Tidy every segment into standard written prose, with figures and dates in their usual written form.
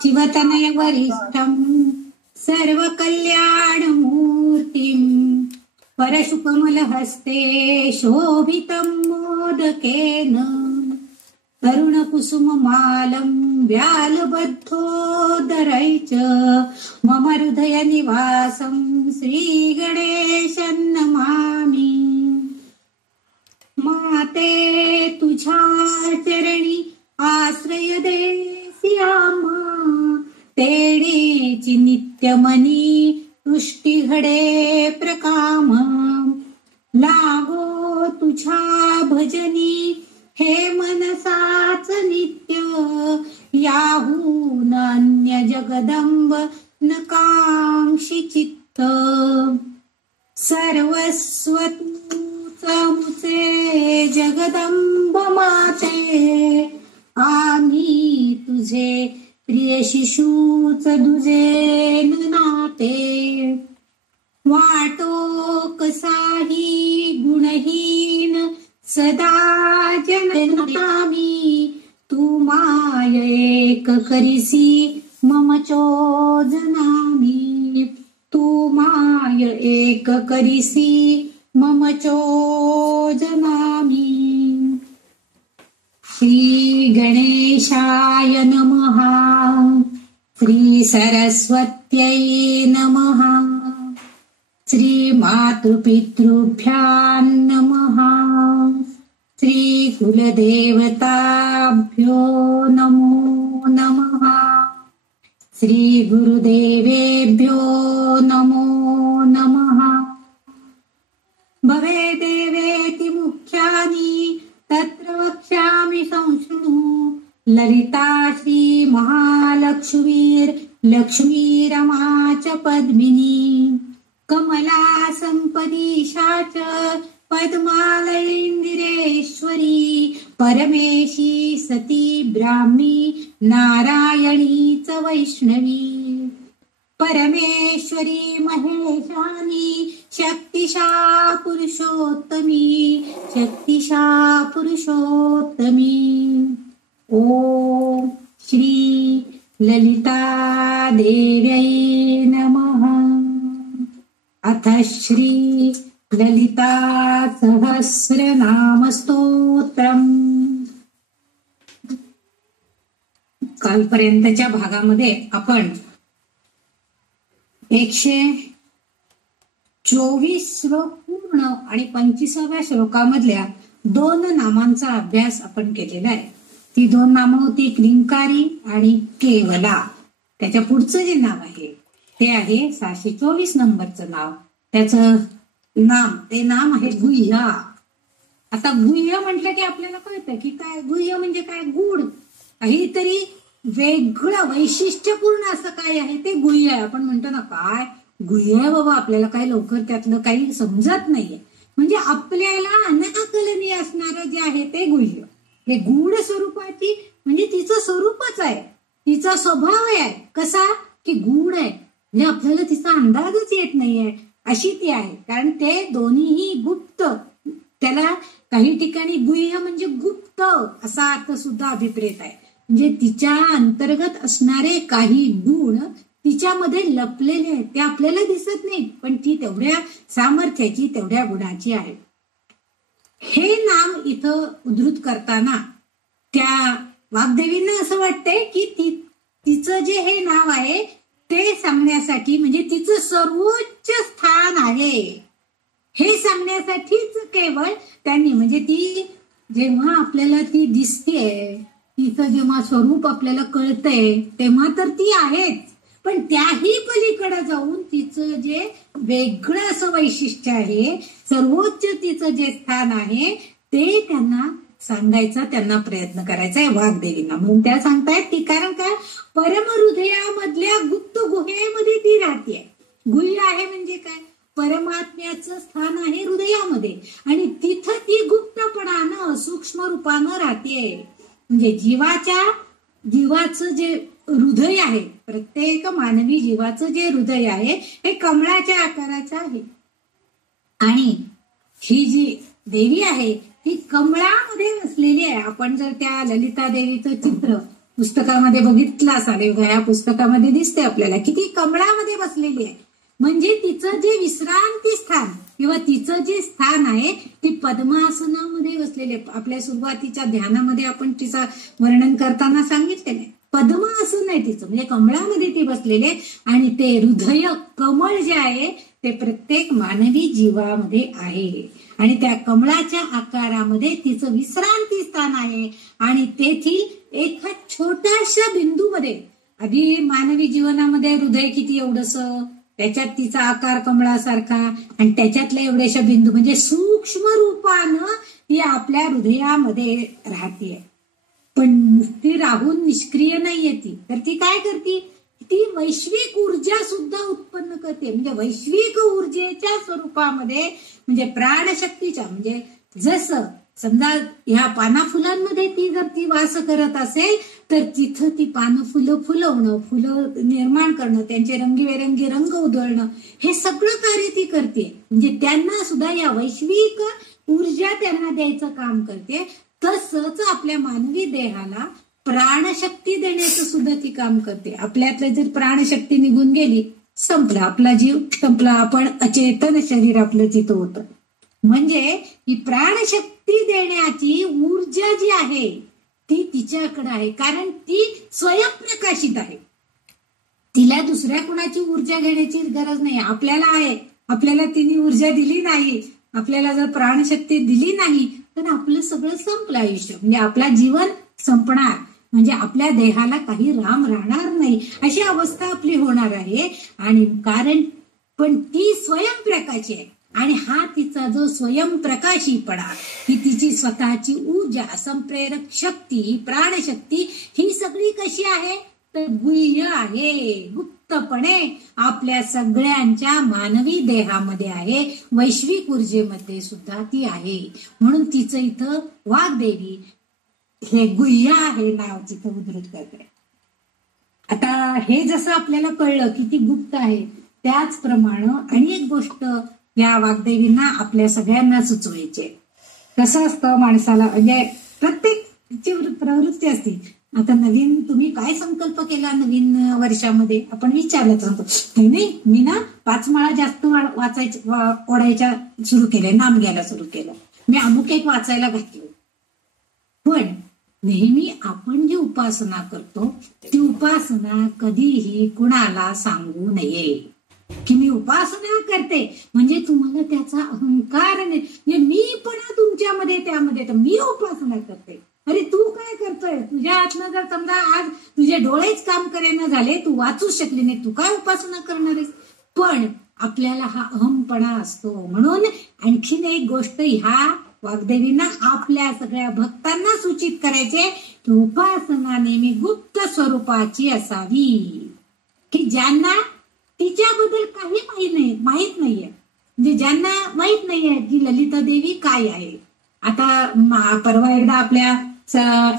शिवतनय वरिष्ठं सर्वकल्याणमूर्तिं परशुकमलहस्ते शोभितं मोदकेन तरुणकुसुममालं व्यालबद्धोदरै च मम हृदयनिवासं श्रीगणेशं नमामि। माते तुझ्या चरणी आश्रय देसी आम्हा, तेणेची नित्यमनी तुष्टी घडे प्रकाम। लागो तुझ्या भजनी हे मनसाच नित्य, याहून अन्य जगदंब नकांक्षी चित्त। सर्वस्व मुचे जगदंब माते, आम्ही तुझे प्रिय शिशूच दुजे नाते। वाटो कसाही गुणहीन सदा जननामी, तू माय एक करिसी मम चोजनामी। तू माय एक करिसी मम चोजनामी। श्री गणेशाय नमः, श्री सरस्वत्यै नमः, श्री मातृपितृभ्यां नमः, श्री कुलदेवताभ्यो नमो नमः, श्री गुरुदेवेभ्यो नमो नमः। भवे देवेति मुख्यानि तत्र वक्ष्यामि संशृणु, ललिता श्री महालक्ष्मीर् लक्ष्मीरमा च पद्मिनी, कमला संपदीशा च पद्मालयेन्दिरेश्वरी, परमेशी सती ब्राह्मी नारायणी च वैष्णवी। परमेश्वरी महेशानी शक्तिशा पुरुषोत्तमी, शक्तिशा पुरुषोत्तमी। ओम श्री ललिता देव्यै नमः। अथ श्री ललिता सहस्रनाम स्तोत्रम्। कालपर्यंतच्या भागामध्ये आपण 124 श्लोक पूर्ण आणि 25व्या श्लोकामधल्या 2 नामांचा अभ्यास आपण केलेला आहे। ती 2 नामं होती क्लिंकारी आणि केवला। त्याच्या पुढचं जे नाव आहे ते आहे 624 नंबरचं नाव, त्याचं ते नाम आहे गुह्या। आता गुह्य म्हटलं की आपल्याला कळतं की काय गुह्य म्हणजे काय, गूढ काहीतरी वेगळं वैशिष्ट्यपूर्ण असं काय आहे ते गुह्य आहे। आपण म्हणतो ना काय गुह्य आहे बाबा, आपल्याला काय लवकर त्यातलं काही समजत नाहीये, म्हणजे आपल्याला अनाकलनीय असणारं जे आहे ते गुह्य। हे गूढ स्वरूपाची म्हणजे तिचं स्वरूपच आहे, तिचा स्वभाव आहे कसा की गूढ आहे, म्हणजे आपल्याला तिचा अंदाजच येत नाहीये अशी ती आहे। कारण ते दोन्हीही गुप्त, त्याला काही ठिकाणी गुह्य म्हणजे गुप्त असा अर्थ सुद्धा अभिप्रेत आहे, म्हणजे तिच्या अंतर्गत असणारे काही गुण तिच्यामध्ये लपलेले आहेत, ते आपल्याला दिसत नाहीत, पण ती तेवढ्या सामर्थ्याची तेवढ्या गुणाची आहे। हे नाम इथं उद्धृत करताना त्या वाग्देवींना असं वाटतंय की तिचं जे हे नाव आहे ते सांगण्यासाठी, म्हणजे तिचं सर्वोच्च स्थान आहे हे सांगण्यासाठीच केवळ त्यांनी, म्हणजे ती जेव्हा आपल्याला ती दिसतेय, तिचं जेव्हा स्वरूप आपल्याला कळतंय तेव्हा तर ती आहेच, पण त्याही पलीकडे जाऊन तिचं जे वेगळं असं वैशिष्ट्य आहे, सर्वोच्च तिचं जे स्थान आहे ते त्यांना सांगायचा, त्यांना प्रयत्न करायचा आहे वाग्देवींना। म्हणून त्या सांगतायत की कारण काय परमहृदयामधल्या गुप्त गुहेमध्ये ती राहते। गुह्य आहे म्हणजे काय, परमात्म्याचं स्थान आहे हृदयामध्ये आणि तिथं ती गुप्तपणानं सूक्ष्म रूपानं राहते। म्हणजे जीवाचं जे हृदय आहे, प्रत्येक मानवी जीवाचं जे हृदय आहे हे कमळाच्या आकाराचं आहे, आणि ही जी देवी आहे ही कमळामध्ये बसलेली आहे. आपण जर त्या ललिता देवीचं चित्र पुस्तकामध्ये बघितलं असाल, या पुस्तकामध्ये दिसते आपल्याला की ती कमळामध्ये बसलेली आहे. म्हणजे तिचं जे विश्रांती स्थान किंवा तिचं जे स्थान आहे ती पद्मासनामध्ये बसलेले. आपल्या सुरुवातीच्या ध्यानामध्ये आपण तिचं वर्णन करताना सांगितलेलं आहे, पद्मासन आहे तिचं, म्हणजे कमळामध्ये ती बसलेले. आणि ते हृदय कमळ जे आहे ते प्रत्येक मानवी जीवामध्ये आहे आणि त्या कमळाच्या आकारामध्ये तिचं विश्रांती स्थान आहे. आणि तेथील एका छोट्याशा बिंदूमध्ये, आधी मानवी जीवनामध्ये हृदय किती एवढंस, त्याच्यात तिचा आकार कमळासारखा आणि त्याच्यातल्या एवढ्याशा बिंदू म्हणजे सूक्ष्म रूपानं ती आपल्या हृदयामध्ये राहतीये. पण ती राहून निष्क्रिय नाहीये ती, तर ती काय करते, ती वैश्विक ऊर्जा सुद्धा उत्पन्न करते. म्हणजे वैश्विक ऊर्जेच्या स्वरूपामध्ये, म्हणजे प्राणशक्तीच्या, म्हणजे जसं समजा ह्या पाना फुलांमध्ये ती जर ती वास करत असेल तर तिथं ती पानं फुलं फुलवणं, फुलं निर्माण करणं, त्यांचे रंगीबेरंगी रंग उधळणं, हे सगळं कार्य ती करते. म्हणजे त्यांना सुद्धा या वैश्विक ऊर्जा त्यांना द्यायचं काम करते. तसंच आपल्या मानवी देहाला प्राणशक्ती देण्याचं सुद्धा ती काम करते. आपल्यातलं जर प्राणशक्ती निघून गेली, संपला आपला जीव, संपला, आपण अचेतन शरीर आपलं तिथं होतं. म्हणजे ही प्राणशक्ती देण्याची ऊर्जा जी आहे ती तिच्याकडे आहे, कारण ती स्वयंप्रकाशित आहे. तिला दुसऱ्या कुणाची ऊर्जा घेण्याची गरज नाही. आपल्याला आहे, आपल्याला तिने ऊर्जा दिली नाही, आपल्याला जर प्राणशक्ती दिली नाही तर आपलं सगळं संपलं आयुष्य, म्हणजे आपला जीवन संपणार, म्हणजे आपल्या देहाला काही राम राहणार नाही, अशी अवस्था आपली होणार आहे. आणि कारण पण ती स्वयंप्रकाशी आहे आणि हा तिचा जो स्वयंप्रकाशीपणा, ही तिची स्वतःची ऊर्जा, संप्रेरक शक्ती, प्राणशक्ती, ही सगळी कशी आहे तर गुह्य आहे, गुप्तपणे आपल्या सगळ्यांच्या मानवी देहामध्ये आहे, वैश्विक ऊर्जेमध्ये सुद्धा ती आहे. म्हणून तिचं इथं वाग्देवी हे गुह्य आहे नाव तिथं उद्धृत करते. आता हे जसं आपल्याला कळलं की ती गुप्त आहे, त्याचप्रमाणे आणि एक गोष्ट या वाग्देवींना आपल्या सगळ्यांना सुचवायचे. कसं असतं माणसाला, म्हणजे प्रत्येकची प्रवृत्ती असते. आता नवीन तुम्ही काय संकल्प केला नवीन वर्षामध्ये, आपण विचारलं सांगतो, नाही मी ना 5 माळा जास्त ओढायच्या सुरू केल्या, नाम घ्यायला सुरू केलं, मी अमुक एक वाचायला घातलं. पण नेहमी आपण जी उपासना करतो ती उपासना कधीही कुणाला सांगू नये की मी उपासना करते, म्हणजे तुम्हाला त्याचा अहंकार नाही. म्हणजे मी पण तुमच्यामध्ये त्यामध्ये, तर मी उपासना करते, अरे तू काय करतोय, तुझ्या हातनं जर समजा आज तुझे डोळेच काम करेना झाले, तू वाचूच शकले नाही, तू काय उपासना करणार आहेस. पण आपल्याला हा अहमपणा असतो. म्हणून आणखीन एक गोष्ट ह्या वाग्देवींना आपल्या सगळ्या भक्तांना सूचित करायचे की उपासना नेहमी गुप्त स्वरूपाची असावी, की ज्यांना तिच्याबद्दल काही माहित नाहीये, म्हणजे ज्यांना माहित नाहीये की ललिता देवी काय आहे. आता परवा एकदा आपल्या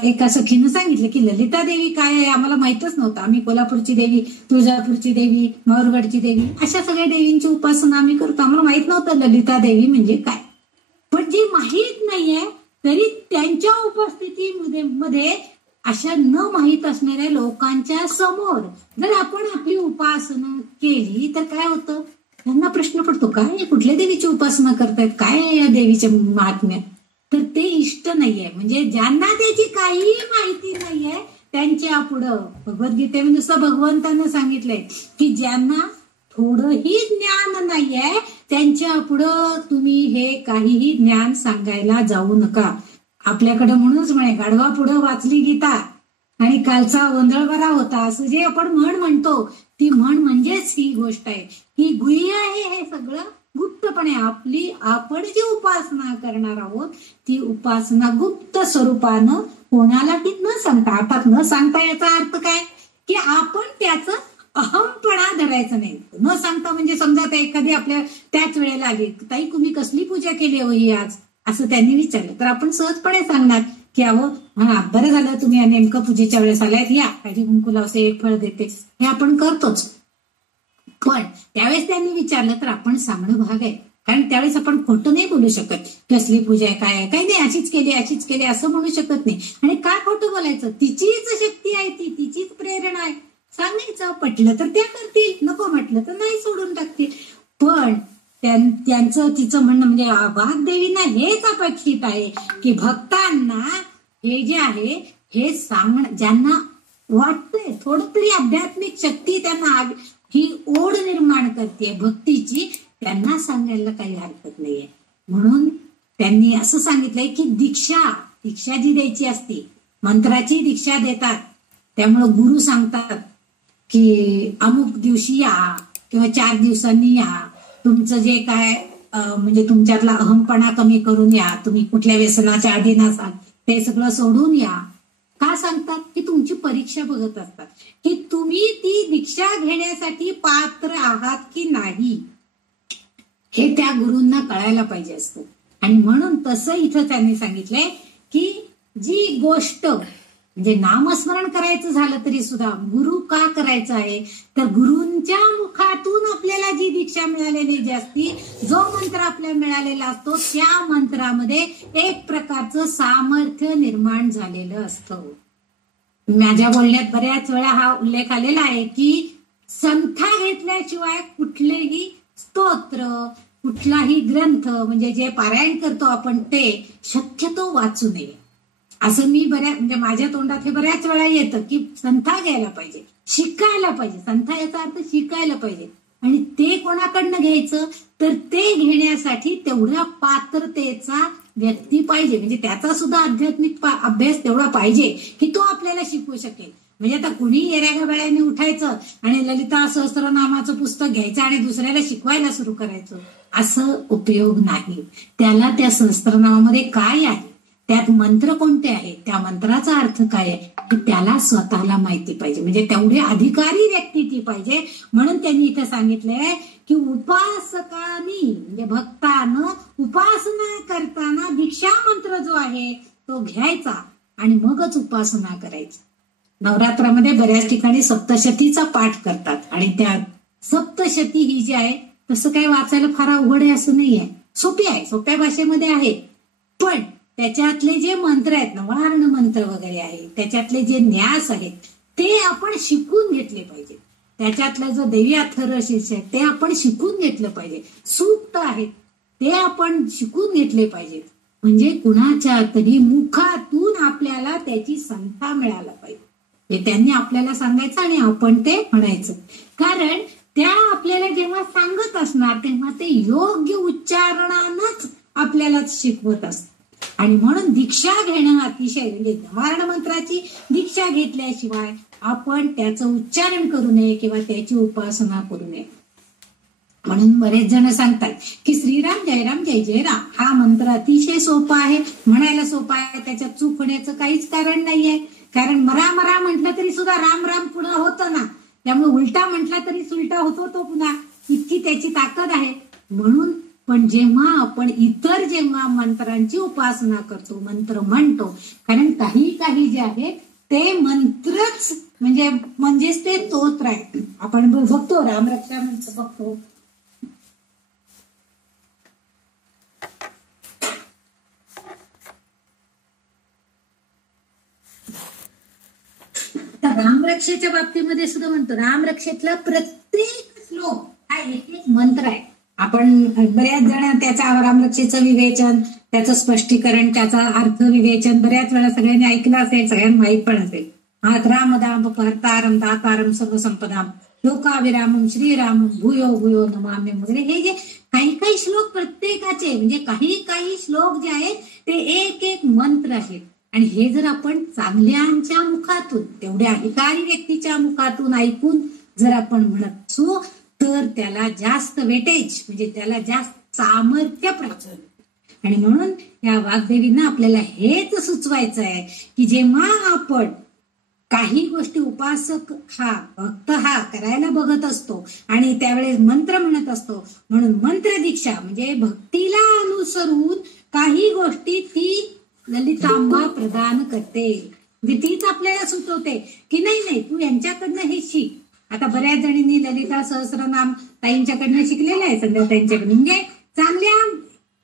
एका सखीनं सांगितलं की ललिता देवी काय आहे आम्हाला माहितच नव्हतं. आम्ही कोल्हापूरची देवी, तुळजापूरची देवी, माहूरगडची देवी, अशा सगळ्या देवींची उपासना आम्ही करतो, आम्हाला माहित नव्हतं ललिता देवी म्हणजे काय. पण जी माहीत नाहीये तरी त्यांच्या उपस्थितीमध्ये अशा न माहीत असणाऱ्या लोकांच्या समोर जर आपण आपली उपासना केली तर काय होतं, त्यांना प्रश्न पडतो, काय कुठल्या देवीची उपासना करतायत, काय आहे या देवीचे महात्म्य. तर ते इष्ट नाहीये. म्हणजे ज्यांना त्याची काही माहिती नाहीये त्यांच्या पुढं भगवद्गीतेमध्ये नुसतं भगवंतानं सांगितलंय की ज्यांना थोडंही ज्ञान नाहीये त्यांच्या पुढं तुम्ही हे काहीही ज्ञान सांगायला जाऊ नका. आपल्याकडं म्हणूनच म्हणे, गाढवा पुढं वाचली गीता आणि कालचा गोंधळ बरा होता, असं जे आपण म्हण म्हणतो ती म्हण म्हणजेच ही गोष्ट आहे. ही गुह्य आहे, हे सगळं गुप्तपणे आपण जी उपासना करणार आहोत ती उपासना गुप्त स्वरूपानं कोणाला ती न सांगता, अर्थात न सांगता याचा अर्थ काय की आपण त्याचं अहमपणा धरायचं नाही. न सांगता म्हणजे समजा त्या एखादी आपल्या त्याच वेळेला आली, ताई तुम्ही कसली पूजा केली होई आज, असं त्यांनी विचारलं तर आपण सहजपणे सांगणार की अहो हा बरं झालं तुम्ही नेमकं पूजेच्या वेळेस आल्यात, या काही कुंकू लावते, एक फळ देते, हे आपण करतोच. पण त्यावेळेस त्यांनी विचारलं तर आपण सांगणं भाग आहे. कारण त्यावेळेस आपण खोटं नाही बोलू शकत. कसली पूजा आहे, काय आहे, काही नाही, अशीच केली असं म्हणू शकत नाही. आणि काय खोटं बोलायचं, तिचीच शक्ती आहे, तिचीच प्रेरणा आहे. सांगायचं, पटलं तर त्या करतील, नको म्हटलं तर नाही, सोडून टाकतील. पण त्यांचं तिचं म्हणणं म्हणजे वाग्देवींना हेच अपेक्षित आहे की भक्तांना हे जे आहे हे ज्यांना वाटतंय थोडं तरी आध्यात्मिक शक्ती त्यांना ही ओढ निर्माण करते भक्तीची, त्यांना सांगायला काही हरकत नाहीये. म्हणून त्यांनी असं सांगितलंय की दीक्षा जी द्यायची असते, मंत्राची दीक्षा देतात. त्यामुळं गुरु सांगतात की अमुक दिवशी या किंवा 4 दिवसांनी या, तुमचं जे काय म्हणजे तुमच्यातला अहमपणा कमी करून या, तुम्ही कुठल्या व्यसनाच्या अधीन असाल ते सगळं सोडून या. का सांगतात की तुमची परीक्षा बघत असतात की तुम्ही ती दीक्षा घेण्यासाठी पात्र आहात की नाही, हे त्या गुरूंना कळायला पाहिजे असतं. आणि म्हणून तसं इथं त्यांनी सांगितलंय की जी गोष्ट म्हणजे नामस्मरण करायचं झालं तरी सुद्धा गुरु का करायचं आहे, तर गुरूंच्या मुखातून आपल्याला जी दीक्षा मिळालेली जी असती, जो मंत्र आपल्याला मिळालेला असतो त्या मंत्रामध्ये एक प्रकारचं सामर्थ्य निर्माण झालेलं असतं. माझ्या बोलण्यात बऱ्याच वेळा हा उल्लेख आलेला आहे की संथा घेतल्याशिवाय कुठलेही स्तोत्र, कुठलाही ग्रंथ म्हणजे जे पारायण करतो आपण ते शक्यतो वाचू नये, असं मी म्हणजे माझ्या तोंडात हे बऱ्याच वेळा येतं की संथा घ्यायला पाहिजे, शिकायला पाहिजे. संथा याचा अर्थ शिकायला पाहिजे. आणि ते कोणाकडनं घ्यायचं, तर ते घेण्यासाठी तेवढ्या पात्रतेचा व्यक्ती पाहिजे, म्हणजे त्याचा सुद्धा आध्यात्मिक अभ्यास तेवढा पाहिजे की तो आपल्याला शिकवू शकेल. म्हणजे आता कुणी येऱ्या वेळाने उठायचं आणि ललिता सहस्त्रनामाचं पुस्तक घ्यायचं आणि दुसऱ्याला शिकवायला सुरू करायचं, असं उपयोग नाही. त्याला त्या सहस्त्रनामामध्ये काय आहे, त्यात मंत्र कोणते आहेत, त्या मंत्राचा अर्थ काय आहे, त्याला स्वतःला माहिती पाहिजे. म्हणजे तेवढी अधिकारी व्यक्ती ती पाहिजे. म्हणून त्यांनी इथे सांगितलंय की उपासकांनी म्हणजे भक्तानं उपासना करताना दीक्षा मंत्र जो आहे तो घ्यायचा आणि मगच उपासना करायची. नवरात्रामध्ये बऱ्याच ठिकाणी सप्तशतीचा पाठ करतात आणि त्या सप्तशती ही जी आहे तसं काही वाचायला फार अवघड आहे असं नाही आहे, सोपी आहे, सोप्या भाषेमध्ये आहे. पण त्याच्यातले जे मंत्र आहेत, नवार्ण मंत्र वगैरे आहे, त्याच्यातले जे न्यास आहेत ते आपण शिकून घेतले पाहिजे. त्याच्यातलं जो देवी अथर्व शीर्ष आहे ते आपण शिकून घेतलं पाहिजे. सूक्त आहेत ते आपण शिकून घेतले पाहिजेत. म्हणजे कुणाच्या तरी मुखातून आपल्याला त्याची संथा मिळायला पाहिजे. हे त्यांनी आपल्याला सांगायचं आणि आपण ते म्हणायचं. कारण त्या आपल्याला जेव्हा सांगत असणार तेव्हा ते योग्य उच्चारणानच आपल्याला शिकवत असतात. आणि म्हणून दीक्षा घेणं अतिशय म्हणजे नवार्ण मंत्राची दीक्षा घेतल्याशिवाय आपण त्याचं उच्चारण करू नये किंवा त्याची उपासना करू नये. म्हणून बरेच जण सांगतात की श्रीराम जय राम जय जय राम हा मंत्र अतिशय सोपा आहे, म्हणायला सोपा आहे, त्याच्यात चूक होण्याचं काहीच कारण नाहीये. कारण मरा मरा म्हटलं तरी सुद्धा राम राम पुन्हा होतं ना, त्यामुळे उलटा म्हटला तरी सुलटा होतो तो पुन्हा, इतकी त्याची ताकद आहे. म्हणून पण जेव्हा आपण इतर जेव्हा मंत्रांची उपासना करतो, मंत्र म्हणतो, कारण काही जे आहे ते मंत्रच म्हणजेच ते स्तोत्र आहे. आपण बघतो रामरक्षा मंत्र बघतो, रामरक्षेच्या बाबतीमध्ये सुद्धा म्हणतो रामरक्षेतला प्रत्येक श्लोक हा एक एक मंत्र आहे. आपण बऱ्याच जण त्याचा रामरक्षेचं विवेचन, त्याचं स्पष्टीकरण, त्याचा अर्थ विवेचन बऱ्याच वेळा सगळ्यांनी ऐकलं असेल, सगळ्यांना माहीत पण असेल. रामदाम कर्तारम दातारम सर्वसंपदाम लोकाविरामम श्रीरामम भूयो भूयो नमाम्यम वगैरे हे जे काही श्लोक प्रत्येकाचे म्हणजे काही श्लोक जे आहेत ते एक एक मंत्र आहेत. आणि हे जर आपण चांगल्यांच्या मुखातून, तेवढ्या अधिकारी व्यक्तीच्या मुखातून ऐकून जर आपण म्हणत असू तर त्याला जास्त वेटेज म्हणजे त्याला जास्त सामर्थ्य प्राप्त होईल. आणि म्हणून या वाग्देवींना आपल्याला हेच सुचवायचं आहे की जेव्हा आपण काही गोष्टी उपासक हा भक्त हा करायला बघत असतो आणि त्यावेळेस मंत्र म्हणत असतो, म्हणून मंत्र दीक्षा म्हणजे भक्तीला अनुसरून काही गोष्टी ती ललितांबा प्रदान करते. म्हणजे तीच आपल्याला सुचवते की नाही तू यांच्याकडनं हे शिक. आता बऱ्याच जणींनी ललिता सहस्रनाम ताईंच्याकडनं शिकलेलं आहे, संध्या ताईंच्याकडनं, म्हणजे चांगल्या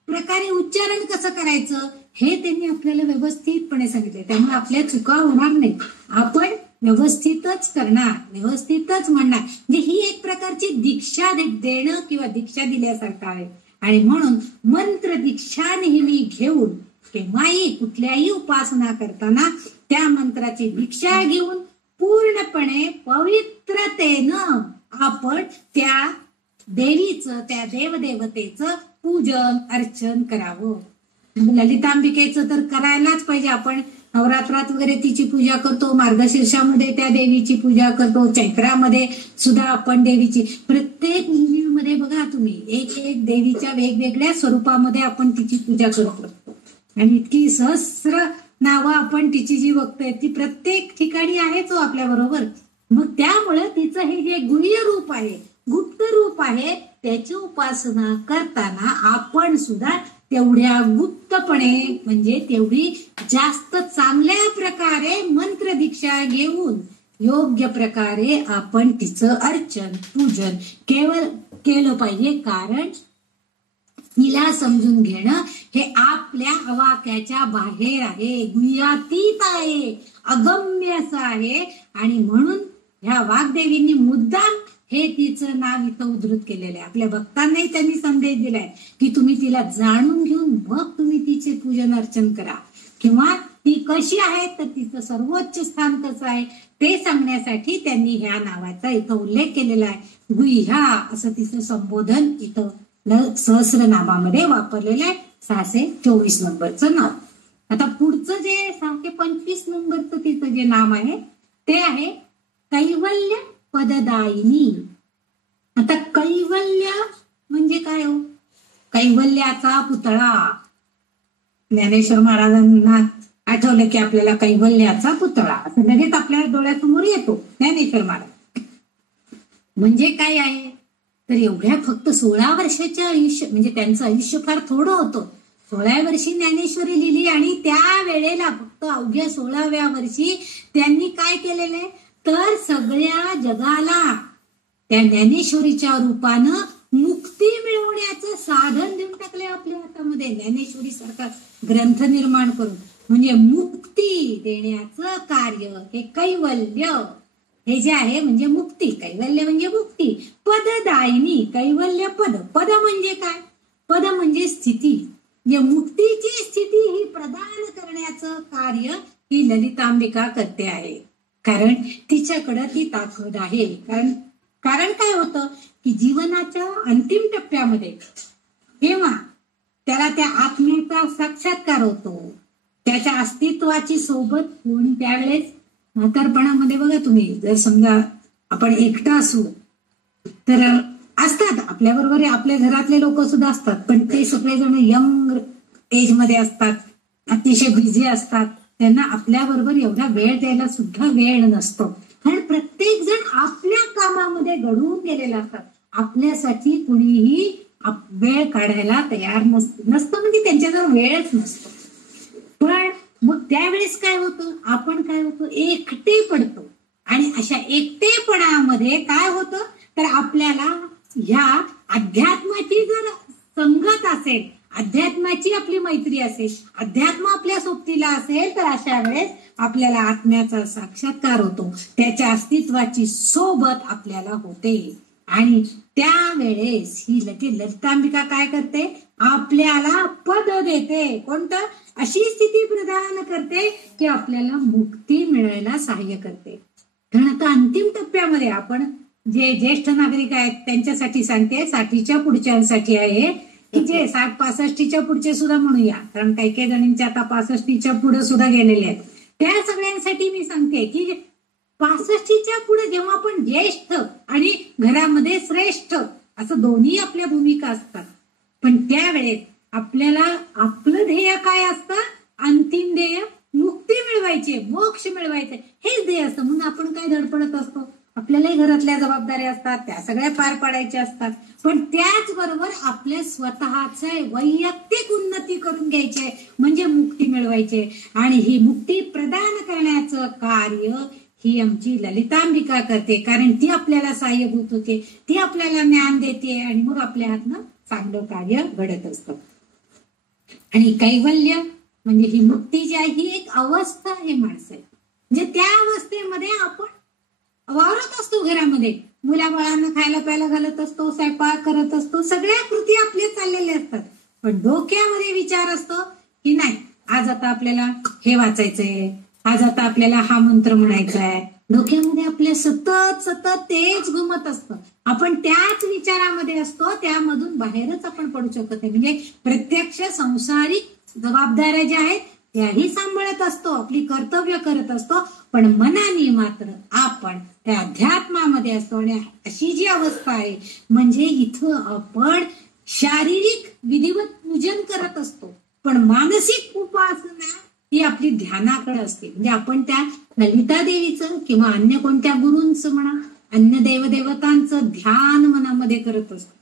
प्रकारे उच्चारण कसं करायचं हे त्यांनी आपल्याला व्यवस्थितपणे सांगितले. त्यामुळे आपल्या चुका होणार नाही. आपण व्यवस्थितच करणार, व्यवस्थितच म्हणणार. म्हणजे ही एक प्रकारची दीक्षा देणं किंवा दीक्षा दिल्यासारखं आहे. आणि म्हणून मंत्र दीक्षा नेहमी घेऊन केव्हाही कुठल्याही उपासना करताना त्या मंत्राची दीक्षा घेऊन पूर्णपणे पवित्रतेनं आपण त्या देवीचं, त्या देवदेवतेचं पूजन अर्चन करावं. ललितांबिकेचं तर करायलाच पाहिजे. आपण नवरात्रात वगैरे तिची पूजा करतो, मार्गशीर्षामध्ये त्या देवीची पूजा करतो, चैत्रामध्ये सुद्धा आपण देवीची, प्रत्येक महिन्यामध्ये बघा तुम्ही एक एक देवीच्या वेगवेगळ्या स्वरूपामध्ये आपण तिची पूजा करतो. आणि इतकी सहस्र नावं आपण तिची जी बघतोय ती प्रत्येक ठिकाणी आहेच हो आपल्या बरोबर. मग त्यामुळे तिचं हे जे गुह्य रूप आहे, गुप्त रूप आहे, त्याची उपासना करताना आपण सुद्धा तेवढ्या गुप्तपणे म्हणजे तेवढी जास्त चांगल्या प्रकारे मंत्र दीक्षा घेऊन योग्य प्रकारे आपण तिचं अर्चन पूजन केवळ केलं पाहिजे. कारण तिला समजून घेणं हे आपल्या अवाक्याच्या बाहेर आहे, गुह्यातीत आहे, अगम्य असं आहे. आणि म्हणून ह्या वाग्देवींनी मुद्दाम हे तिचं नाव इथं उद्धृत केलेलं आहे. आपल्या भक्तांनाही त्यांनी संदेश दिलाय की तुम्ही तिला जाणून घेऊन मग तुम्ही तिचे पूजन अर्चन करा. किंवा ती कशी आहे तर तिचं सर्वोच्च स्थान कसं आहे ते सांगण्यासाठी त्यांनी ह्या नावाचा इथं उल्लेख केलेला आहे. गुह्या असं तिचं संबोधन इथं सहस्रनामामध्ये वापरलेलं आहे. 624 नंबरचं नाव. आता पुढचं जे 625 नंबरचं तिचं जे नाम आहे ते आहे कैवल्य पददायिनी. आता कैवल्य म्हणजे काय हो? कैवल्याचा पुतळा. ज्ञानेश्वर महाराजांना आठवलं की आपल्याला कैवल्याचा पुतळा असं लगेच आपल्या डोळ्यासमोर येतो ज्ञानेश्वर महाराज. म्हणजे काय आहे तर एवढ्या फक्त 16 वर्षाच्या आयुष्य, म्हणजे त्यांचं आयुष्य फार थोडं होतं. 16 वर्षी ज्ञानेश्वरी लिहिली आणि त्या वेळेला फक्त अवघ्या 16व्या वर्षी त्यांनी काय केलेलं आहे तर सगळ्या जगाला त्या ज्ञानेश्वरीच्या रूपानं मुक्ती मिळवण्याचं साधन देऊन टाकले आपल्या हातामध्ये. ज्ञानेश्वरी सारखा ग्रंथ निर्माण करून म्हणजे मुक्ती देण्याचं कार्य हे कैवल्य हे जे आहे म्हणजे मुक्ती. कैवल्य म्हणजे मुक्ती. पददायिनी कैवल्य पद. पद म्हणजे काय? पद म्हणजे स्थिती. म्हणजे मुक्तीची स्थिती ही प्रदान करण्याचं कार्य ही ललितांबिका करते आहे. कारण तिच्याकडं ती ताकद आहे. कारण काय होतं की जीवनाच्या अंतिम टप्प्यामध्ये केव्हा त्याला त्या आत्म्याचा साक्षात्कार होतो, त्याच्या अस्तित्वाची सोबत कोणी त्यावेळेस म्हातारपणामध्ये बघा तुम्ही जर समजा आपण एकटा असू तर असतात आपल्या बरोबर आपल्या घरातले लोक सुद्धा असतात, पण ते सगळेजण यंग एज मध्ये असतात, अतिशय बिझी असतात. त्यांना आपल्या बरोबर एवढा वेळ द्यायला सुद्धा वेळ नसतो. कारण प्रत्येक जण आपल्या कामामध्ये गढून गेलेला असतात. आपल्यासाठी कुणीही वेळ काढायला तयार नसतं म्हणजे त्यांच्याजवळ वेळच नसतो. पण मग त्यावेळेस काय होतं आपण काय होतो एकटे पडतो. आणि अशा एकटेपणामध्ये काय होतं तर आपल्याला ह्या अध्यात्माची जर संगत असेल, अध्यात्माची आपली मैत्री असेल, अध्यात्म आपल्या सोबतीला असेल तर अशा वेळेस आपल्याला आत्म्याचा साक्षात्कार होतो, त्याच्या अस्तित्वाची सोबत आपल्याला होते. आणि त्यावेळेस ही ललितांबिका काय करते आपल्याला पद देते. कोणतं? अशी स्थिती प्रदान करते की आपल्याला मुक्ती मिळायला सहाय्य करते. कारण आता अंतिम टप्प्यामध्ये आपण जे ज्येष्ठ नागरिक आहेत त्यांच्यासाठी सांगते, 60च्या पुढच्यांसाठी आहे की जे 60-65च्या पुढचे सुद्धा म्हणूया, कारण काही काही जणींचे आता 65च्या पुढे सुद्धा गेलेले आहेत. त्या सगळ्यांसाठी मी सांगते की 65च्या पुढे जेव्हा आपण ज्येष्ठ आणि घरामध्ये श्रेष्ठ असं दोन्ही आपल्या भूमिका असतात, पण त्यावेळेस आपल्याला आपलं ध्येय काय असतं? अंतिम ध्येय मुक्ती मिळवायची, मोक्ष मिळवायचे हेच ध्येय असतं. म्हणून आपण काय धडपडत असतो, आपल्यालाही घरातल्या जबाबदाऱ्या असतात, त्या सगळ्या पार पाडायच्या असतात. पण त्याचबरोबर आपल्या स्वतःचे वैयक्तिक उन्नती करून घ्यायचे म्हणजे मुक्ती मिळवायचे. आणि ही मुक्ती प्रदान करण्याचं कार्य ही आमची ललितांबिका करते. कारण ती आपल्याला सहाय्यभूत होते, ती आपल्याला ज्ञान देते आणि मग आपल्या हातनं चांगलं कार्य घडत असतं. आणि कैवल्य म्हणजे ही मुक्ती जी आहे ही एक अवस्था आहे माणसाची. म्हणजे त्या अवस्थेमध्ये आपण वावरत असतो, घरामध्ये मुलाबाळांना खायला प्यायला घालत असतो, स्वयंपाक करत असतो, सगळ्या कृती आपल्या चाललेल्या असतात. पण डोक्यामध्ये विचार असतो की नाही, आज आता आपल्याला हे वाचायचंय, आज आता आपल्याला हा मंत्र म्हणायचा आहे. डोक्यामध्ये आपल्या सतत सतत तेच घुमत असतं. आपण त्याच विचारामध्ये असतो, त्यामधून बाहेरच आपण पडू शकत नाही. म्हणजे प्रत्यक्ष संसारिक जबाबदाऱ्या ज्या आहेत त्याही सांभाळत असतो, आपली कर्तव्य करत असतो, पण मनाने मात्र आपण त्या अध्यात्मामध्ये असतो. आणि अशी जी अवस्था आहे म्हणजे इथं आपण शारीरिक विधिवत पूजन करत असतो, पण मानसिक उपासना ही आपली ध्यानाकडे असते. म्हणजे आपण त्या ललिता देवीचं किंवा अन्य कोणत्या गुरूंचं म्हणा, अन्य देवदेवतांचं ध्यान मनामध्ये करत असतो.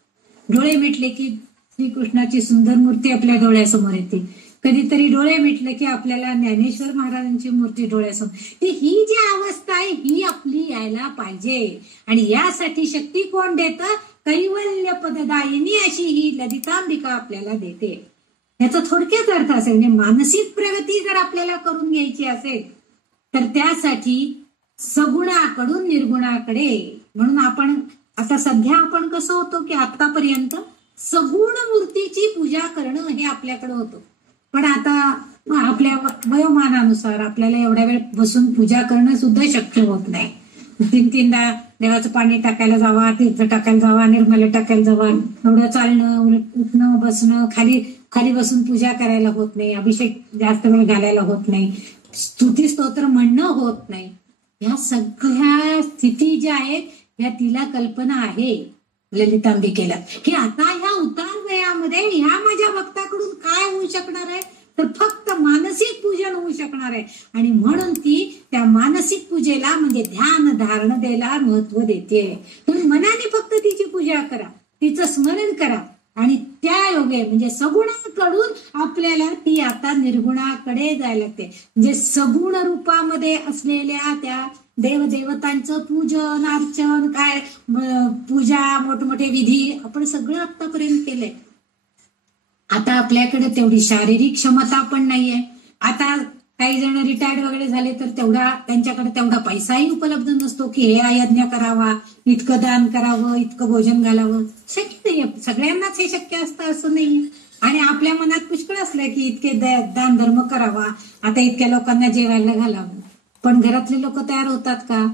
डोळे मिटले की श्रीकृष्णाची सुंदर मूर्ती आपल्या डोळ्यासमोर येते. कधीतरी डोळे मिटले की आपल्याला ज्ञानेश्वर महाराजांची मूर्ती डोळ्यासमोर. ही जी अवस्था आहे ही आपली यायला पाहिजे. आणि यासाठी शक्ती कोण देतं? कैवल्य पददायिनी अशी ही ललितांबिका आपल्याला देते. याचा थोडक्यात अर्थ असेल, म्हणजे मानसिक प्रगती जर आपल्याला करून घ्यायची असेल तर त्यासाठी सगुणाकडून निर्गुणाकडे, म्हणून आपण आता सध्या आपण कसं होतो की आतापर्यंत सगुण मूर्तीची पूजा करणं हे आपल्याकडे होतं. पण आता आपल्या वयोमानानुसार आपल्याला एवढ्या वेळ बसून पूजा करणं सुद्धा शक्य होत नाही. 3-3दा देवाचं पाणी टाकायला जावा, तीर्थ टाकायला जावा, निर्मल टाकायला जावा, एवढं चालणं, उठणं, बसणं, खाली बसून पूजा करायला होत नाही, अभिषेक जास्त वेळ घालायला होत नाही, स्तुती स्तोत्र म्हणणं होत नाही. या सगळ्या स्थिती ज्या आहेत या तिला कल्पना आहे ललितांबिकेला, की आता ह्या उतार वयामध्ये ह्या माझ्या भक्ताकडून काय होऊ शकणार आहे, तर फक्त मानसिक पूजन होऊ शकणार आहे. आणि म्हणून ती त्या मानसिक पूजेला म्हणजे ध्यान धारणेला महत्व देते. तुम्ही मनाने फक्त तिची पूजा करा, तिचं स्मरण करा, आणि त्या योगे म्हणजे सगुणाकडून आपल्याला ती आता निर्गुणाकडे जायला लागते. म्हणजे सगुण रूपामध्ये असलेल्या त्या देवदेवतांचं पूजन अर्चन, काय पूजा, मोठमोठे विधी आपण सगळं आतापर्यंत केलंय. आता आपल्याकडे तेवढी शारीरिक क्षमता पण नाहीये. आता काही जण रिटायर्ड वगैरे झाले तर त्यांच्याकडे तेवढा पैसाही उपलब्ध नसतो की हे यज्ञ करावा, इतकं दान करावं, इतकं भोजन घालावं. शक्य नाहीये, सगळ्यांनाच हे शक्य असतं असं नाहीये. आणि आपल्या मनात पुष्कळ असलं की इतके दान धर्म करावा, आता इतक्या लोकांना जेवायला घालावं, पण घरातले लोक तयार होतात का?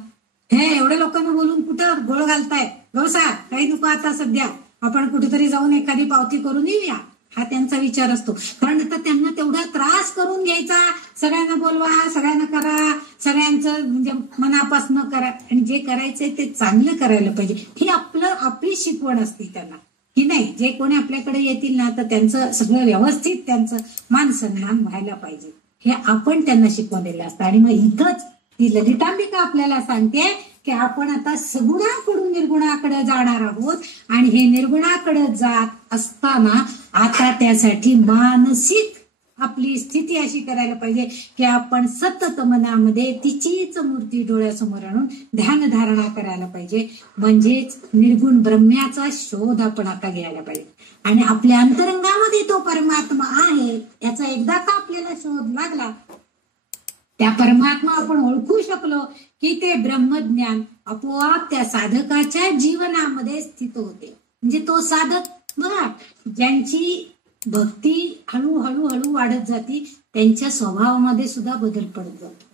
हे एवढ्या लोकांना बोलून कुठं गोळ घालताय, व्यवसाय काही नको, आता सध्या आपण कुठेतरी जाऊन एखादी पावती करून येऊया, हा त्यांचा विचार असतो. कारण आता त्यांना तेवढा त्रास करून घ्यायचा, सगळ्यांना बोलवा, सगळ्यांना करा, सगळ्यांचं म्हणजे मनापासून करा, आणि जे करायचंय ते चांगलं करायला पाहिजे. ही आपली शिकवण असते त्यांना, की नाही जे कोणी आपल्याकडे येतील ना तर त्यांचं सगळं व्यवस्थित त्यांचं मान सन्मान व्हायला पाहिजे, हे आपण त्यांना शिकवलेलं असतं. आणि मग इथंच ती ललितांबिका आपल्याला सांगते की आपण आता सगुणाकडून निर्गुणाकडे जाणार आहोत. आणि हे निर्गुणाकडे जात असताना आता त्यासाठी मानसिक आपली स्थिती अशी करायला पाहिजे की आपण सतत मनामध्ये तिचीच मूर्ती डोळ्यासमोर आणून ध्यान धारणा करायला पाहिजे. म्हणजेच निर्गुण ब्रह्म्याचा शोध आपण आता घ्यायला पाहिजे. आणि आपल्या अंतरंगामध्ये तो परमात्मा आहे याचा एकदा का आपल्याला शोध लागला, त्या परमात्मा आपण ओळखू शकलो की ते ब्रह्मज्ञान आपोआप त्या साधकाच्या जीवनामध्ये स्थित होते. म्हणजे तो साधक बघा, ज्यांची भक्ती हळूहळू वाढत जाती त्यांच्या स्वभावामध्ये सुद्धा बदल पडत जातो.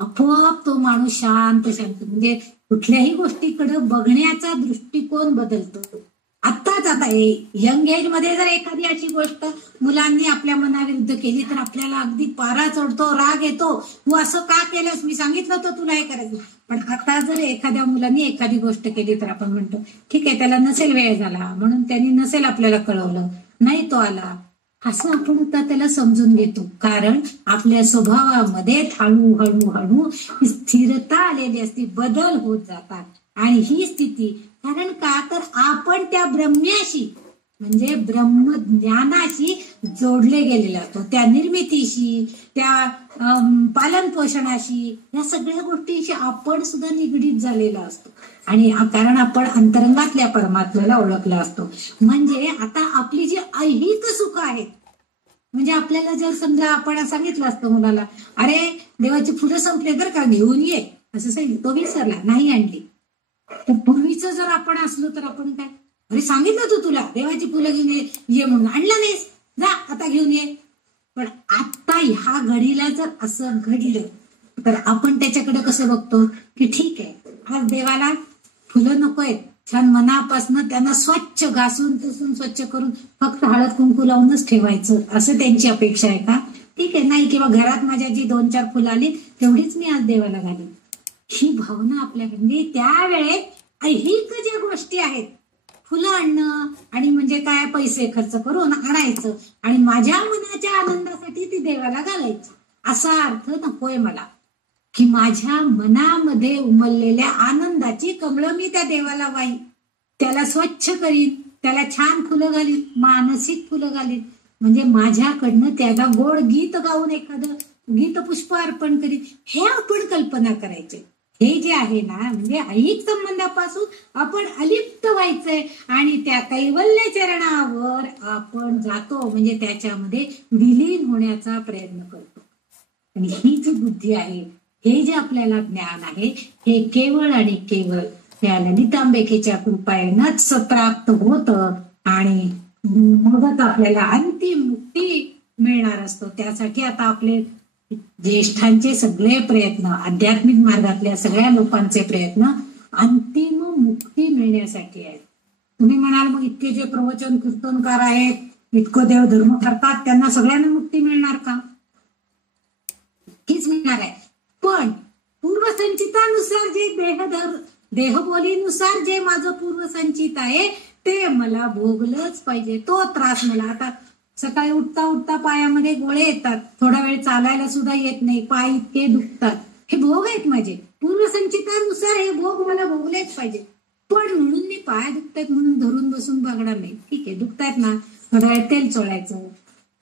आपोआप तो माणूस शांत म्हणजे कुठल्याही गोष्टीकडे बघण्याचा दृष्टिकोन बदलतो. आत्ताच आता यंग एज मध्ये जर एखादी अशी गोष्ट मुलांनी आपल्या मनाविरुद्ध केली तर आपल्याला अगदी पारा चढतो, राग येतो, तू असं का केलंस, मी सांगितलं होतं तुला हे करायचं. पण आता जर एखाद्या मुलांनी एखादी गोष्ट केली तर आपण म्हणतो ठीक आहे, त्याला नसेल वेळ झाला म्हणून त्यांनी नसेल आपल्याला कळवलं, नाही तो आला, असं आपण आता त्याला समजून घेतो. कारण आपल्या स्वभावामध्ये हळूहळू स्थिरता आलेली असते, बदल होत जातात. आणि ही स्थिती कारण का तर आपण त्या ब्रह्म्याशी म्हणजे ब्रह्मज्ञानाशी जोडले गेलेला असतो, त्या निर्मितीशी, त्या पालन पोषणाशी, या सगळ्या गोष्टींशी आपण सुद्धा निगडीत झालेला असतो. आणि कारण आपण अंतरंगातल्या परमात्म्याला ओळखला असतो. म्हणजे आता आपली जी ऐहिक सुख आहेत, म्हणजे आपल्याला जर समजा आपण सांगितलं असतं मुलाला, अरे देवाची फुलं संपले तर का घेऊन ये, असं सांगितलं, तो विसरला, नाही आणली. तर पूर्वीचं जर आपण असलो तर आपण काय, अरे सांगितलं तू तुला देवाची फुलं घेऊन ये म्हणून, आणलं नाहीस, जा आता घेऊन ये. पण आता ह्या घडीला जर असं घडलं तर आपण त्याच्याकडे कसं बघतो, की ठीक आहे आज देवाला फुलं नको आहेत, छान मनापासून त्यांना स्वच्छ घासून पुसून स्वच्छ करून फक्त हळद कुंकू लावूनच ठेवायचं, असं त्यांची अपेक्षा आहे का? ठीक आहे, नाही, किंवा घरात माझ्या जी 2-4 फुलं आली तेवढीच मी आज देवाला घालीन, ही भावना आपल्याकडे. म्हणजे त्यावेळेत ऐहिक ज्या गोष्टी आहेत, फुलं आणणं आणि म्हणजे काय, पैसे खर्च करून आणायचं आणि माझ्या मनाच्या आनंदासाठी ती देवाला घालायची, असा अर्थ नकोय मला. की माझ्या मनामध्ये उमललेल्या आनंदाची कमळं मी त्या देवाला वाईन, त्याला स्वच्छ करीन, त्याला छान फुलं घालीन, मानसिक फुलं घालीन, म्हणजे माझ्याकडनं त्याला गोड गीत गाऊन एखादं गीत पुष्प अर्पण करीन, हे आपण कल्पना करायचे. हे जे आहे ना, म्हणजे ऐहिक संबंधापासून आपण अलिप्त व्हायचंय आणि त्या कैवल्य चरणावर आपण जातो, म्हणजे त्याच्यामध्ये विलीन होण्याचा प्रयत्न करतो. आणि ही जी बुद्धी आहे, हे जे आपल्याला ज्ञान आहे, हे केवळ आणि केवळ त्या ललितांबिकेच्या कृपेनंच प्राप्त होतं आणि मगच आपल्याला अंतिम मुक्ती मिळणार असतो. त्यासाठी आता आपले ज्येष्ठांचे सगळे प्रयत्न, आध्यात्मिक मार्गातल्या सगळ्या लोकांचे प्रयत्न अंतिम मुक्ती मिळण्यासाठी आहेत. तुम्ही म्हणाल मग इतके जे प्रवचन कीर्तनकार आहेत, इतकं देवधर्म करतात, त्यांना सगळ्यांना मुक्ती मिळणार का? हीच मिळणार आहे. पण पूर्वसंचितानुसार जे देहबोलीनुसार जे माझं पूर्वसंचित आहे ते मला भोगलंच पाहिजे. तो त्रास मला, आता सकाळी उठता उठता पायामध्ये गोळे येतात, थोडा वेळ चालायला सुद्धा येत नाही, पाय इतके दुखतात, हे भोग आहेत माझे. पूर्वसंचितानुसार हे भोग मला भोगलेच पाहिजे. पण म्हणून मी पाय दुखतायत म्हणून धरून बसून बघणार नाही. ठीक आहे, दुखतायत ना, थोडा वेळ तेल चोळायचं,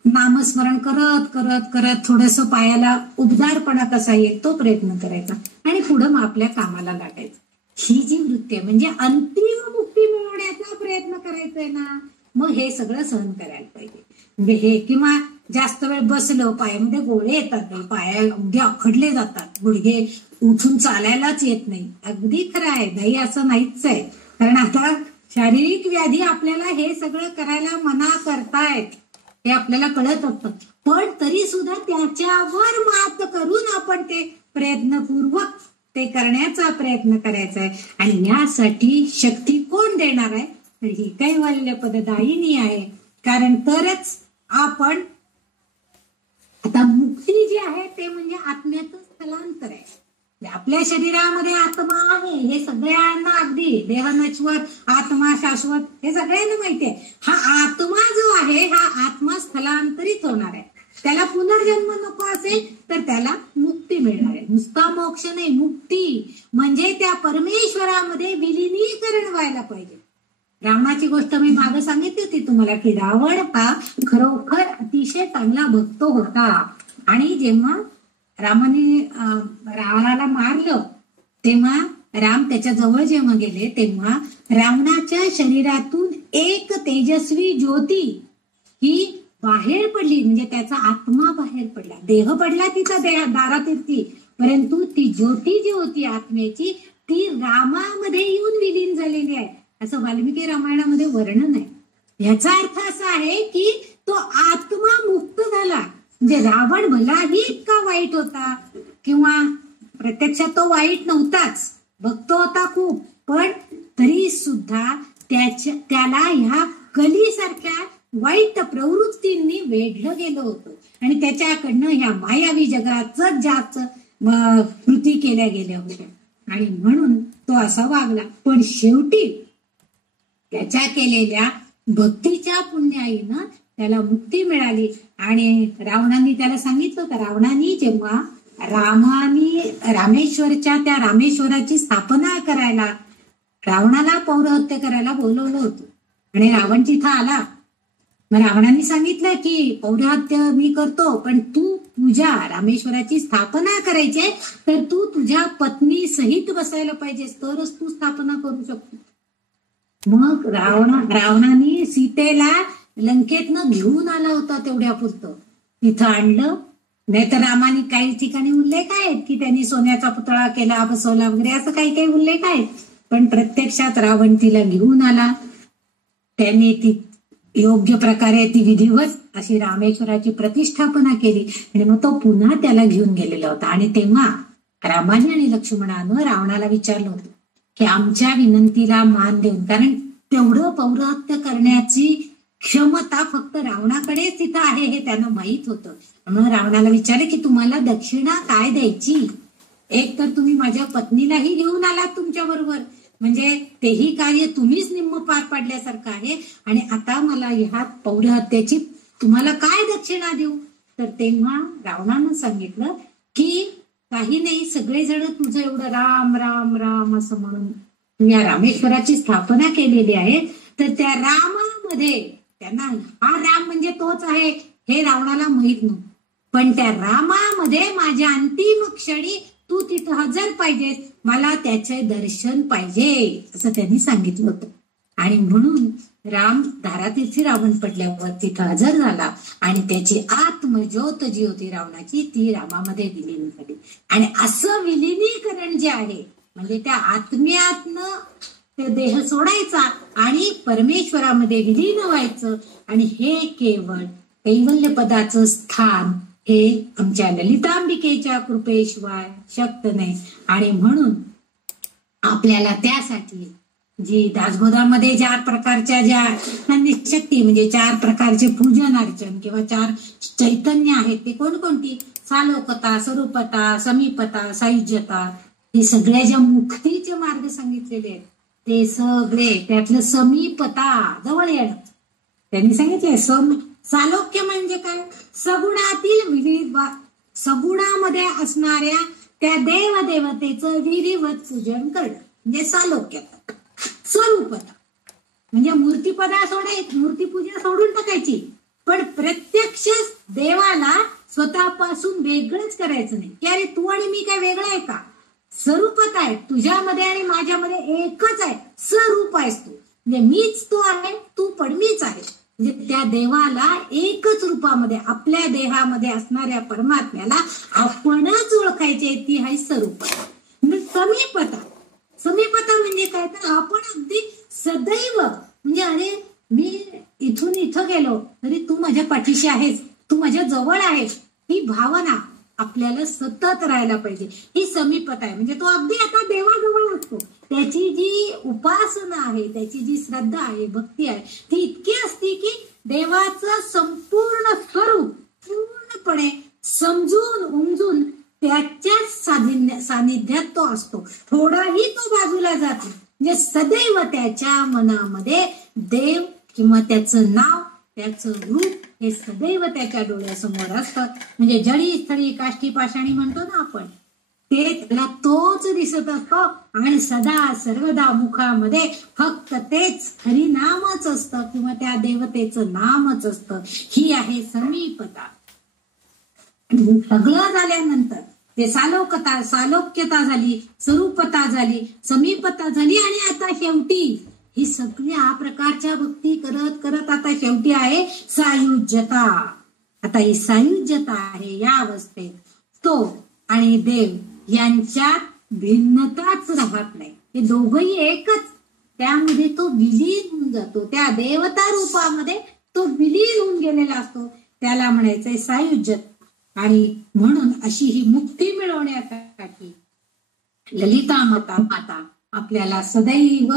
नामस्मरण करत करत करत थोडस पायाला उबदारपणा कसा येईल तो प्रयत्न करायचा आणि पुढे मग आपल्या कामाला लागायचं. ही जी वृत्ती आहे, म्हणजे अंतिम मुक्ती मिळवण्याचा प्रयत्न करायचा आहे ना, मग हे सगळं सहन करायला पाहिजे. म्हणजे हे, किंवा जास्त वेळ बसलं, पायामध्ये गोळे येतात, पाया अगदी आखडले जातात, गुडघे उठून चालायलाच येत नाही. अगदी खरं आहे, नाही असं नाहीच आहे, कारण आता शारीरिक व्याधी आपल्याला हे सगळं करायला मना करतायत, हे आपल्याला कळत असतं. पण तरी सुद्धा त्याच्यावर मात करून आपण ते प्रयत्नपूर्वक ते करण्याचा प्रयत्न करायचा आहे. आणि यासाठी शक्ती कोण देणार आहे? तर ही कैवल्य पददायिनी आहे. कारण तरच आपण, आता मुक्ती जी आहे ते म्हणजे आत्म्याचं स्थलांतर आहे. आपल्या शरीरामध्ये आत्मा आहे हे सगळ्यांना, अगदी देह नश्वर आत्मा शाश्वत हे सगळ्यांना माहिती आहे. हा आत्मा जो आहे, हा आत्मा स्थलांतरित होणार आहे, त्याला पुनर्जन्म नको असेल तर त्याला मुक्ती मिळणार आहे. नुसता मोक्ष नाही, मुक्ती म्हणजे त्या परमेश्वरामध्ये विलिनीकरण व्हायला पाहिजे. रावणाची गोष्ट मी मागे सांगितली होती तुम्हाला, की रावण हा खरोखर अतिशय चांगला भक्त होता आणि जेव्हा रामाने रावणाला मारलं तेव्हा राम त्याच्या जवळ जेव्हा गेले तेव्हा रावणाच्या शरीरातून एक तेजस्वी ज्योती ही बाहेर पडली, म्हणजे त्याचा आत्मा बाहेर पडला. देह पडला तिचा दारातीर्थी, परंतु ती ज्योती जी होती आत्म्याची ती रामामध्ये येऊन विलीन झालेली आहे, असं वाल्मिकी रामायणामध्ये वर्णन आहे. याचा अर्थ असा आहे की तो आत्मा मुक्त झाला. म्हणजे रावण भलाही इतका वाईट होता, किंवा प्रत्यक्षात तो वाईट नव्हताच, भक्त होता खूप, पण तरी सुद्धा त्याला ह्या कलीसारख्या वाईट प्रवृत्तींनी वेढलं गेलं होतं आणि त्याच्याकडनं ह्या मायावी जगाचं जास्त कृती केल्या गेल्या होत्या आणि म्हणून तो असा वागला. पण शेवटी त्याच्या केलेल्या भक्तीच्या पुण्याईनं त्याला मुक्ती मिळाली. आणि रावणाने त्याला सांगितलं का, रावणाने जेव्हा रामेश्वरच्या त्या रामेश्वराची स्थापना करायला रावणाला पौरहत्या करायला बोलवलं होतं, आणि रावण तिथं आला. मग रावणाने सांगितलं की पौरहत्य मी करतो, पण तू तुझ्या रामेश्वराची स्थापना करायची तर तू तुझ्या पत्नी सहित बसायला पाहिजेस, तरच तू स्थापना करू शकतो. मग रावणाने सीतेला लंकेतनं घेऊन आला होता तेवढ्या पुरतं, तिथं आणलं. नाहीतर रामाने काही ठिकाणी उल्लेख आहेत की त्यांनी सोन्याचा पुतळा केला, बसवला वगैरे, असं काही काही उल्लेख आहेत. पण प्रत्यक्षात रावण तिला घेऊन आला, त्यांनी ती योग्य प्रकारे ती विधिवत अशी रामेश्वराची प्रतिष्ठापना केली आणि मग तो पुन्हा त्याला घेऊन गेलेला होता. आणि तेव्हा रामाने आणि लक्ष्मणानं रावणाला विचारलं होतं की आमच्या विनंतीला मान देऊन, कारण तेवढं पौरहत्य करण्याची क्षमता फक्त रावणाकडेच तिथं आहे हे त्यांना माहित होतं. म्हणून रावणाला विचारले की तुम्हाला दक्षिणा काय द्यायची? एक तर तुम्ही माझ्या पत्नीलाही घेऊन आलात तुमच्या बरोबर, म्हणजे तेही कार्य तुम्हीच निम्म पार पाडल्यासारखं आहे, आणि आता मला ह्या पौरहत्याची तुम्हाला काय दक्षिणा देऊ? तर तेव्हा रावणानं सांगितलं की काही नाही, सगळेजण तुझं एवढं राम राम राम असं म्हणून या रामेश्वराची स्थापना केलेली आहे, तर त्या रामामध्ये त्यांना हा राम म्हणजे तोच आहे हे रावणाला माहित नव्हतं, पण त्या रामामध्ये माझ्या अंतिम क्षणी तू तिथं हजर पाहिजेस, मला त्याचे दर्शन पाहिजे असं त्यांनी सांगितलं होतं. आणि म्हणून राम धारातीर्थी रावण पडल्यावर तिथं हजर झाला आणि त्याची आत्मज्योत जी होती रावणाची ती रामामध्ये विलीन झाली. आणि असं विलिनीकरण जे आहे म्हणजे त्या आत्म्यातनं ते देह सोडायचा आणि परमेश्वरामध्ये विलीन व्हायचं, आणि हे केवळ कैवल्य पदाचं स्थान हे आमच्या ललितांबिकेच्या कृपेशिवाय शक्य नाही. आणि म्हणून आपल्याला त्यासाठी जी दासबोधामध्ये 4 प्रकारच्या ज्या शक्ती म्हणजे 4 प्रकारचे पूजन अर्चन किंवा 4 चैतन्य आहेत ते कोणकोणती? सालोकता, स्वरूपता, समीपता, सायुज्यता, हे सगळ्या ज्या मुक्तीचे मार्ग सांगितलेले आहेत ते सगळे त्यातलं समीपता जवळ येणं त्यांनी सांगितलंय. सालोक्य म्हणजे काय? सगुणातील सगुणामध्ये असणाऱ्या त्या देवदेवतेचं विधिवत पूजन करणं म्हणजे सालोक्यता. स्वरूपता म्हणजे मूर्तीपूजा सोडून टाकायची, पण प्रत्यक्ष देवाला स्वतःपासून वेगळंच करायचं नाही की अरे तू आणि मी काय वेगळं आहे का? स्वरूपता आहे, तुझ्यामध्ये आणि माझ्यामध्ये एकच आहे, स्वरूप आहेस तू, म्हणजे मीच तो आहे, तू पण मीच आहे. म्हणजे त्या देवाला एकच रूपामध्ये आपल्या देहामध्ये असणाऱ्या परमात्म्याला आपणच ओळखायचे, ती आहे स्वरूपता. समीपता म्हणजे काय? तर आपण अगदी सदैव म्हणजे अरे मी इथून इथं गेलो तरी तू माझ्या पाठीशी आहेस, तू माझ्या जवळ आहेस, ही भावना आपल्याला सतत राहायला पाहिजे. ही समीपता आहे. म्हणजे तो अगदी आता देवाजवळ असतो, त्याची जी उपासना आहे, त्याची जी श्रद्धा आहे, भक्ती आहे, ती इतकी असते की देवाचं संपूर्ण स्वरूप पूर्णपणे समजून उमजून त्याच्या सानिध्यात तो असतो, थोडाही तो बाजूला जातो. म्हणजे सदैव त्याच्या मनामध्ये देव किंवा त्याचं नाव, त्याचं रूप हे सदैव त्याच्या डोळ्यासमोर असतं. म्हणजे जळी स्थळी काष्टी पाषाणी म्हणतो ना आपण, ते त्याला तोच दिसत असतो आणि सदा सर्वदा मुखामध्ये फक्त तेच हरिनामच असतं किंवा त्या देवतेचं नामच असतं. ही आहे समीपता. सगळं झाल्यानंतर ते सालोक्यता झाली, स्वरूपता झाली, समीपता झाली, आणि आता शेवटी ही सगळ्या प्रकारच्या भक्ती करत करत आता शेवटी आहे सायुज्यता. आता ही सायुज्यता आहे या अवस्थेत तो आणि देव यांच्यात भिन्नताच राहत नाही, हे दोघही एकच, त्यामध्ये तो विलीन होऊन जातो, त्या देवता रूपामध्ये तो विलीन होऊन गेलेला असतो, त्याला म्हणायचंय सायुज्यता. आणि म्हणून अशी ही मुक्ती मिळवण्यासाठी ललिता माता आपल्याला सदैव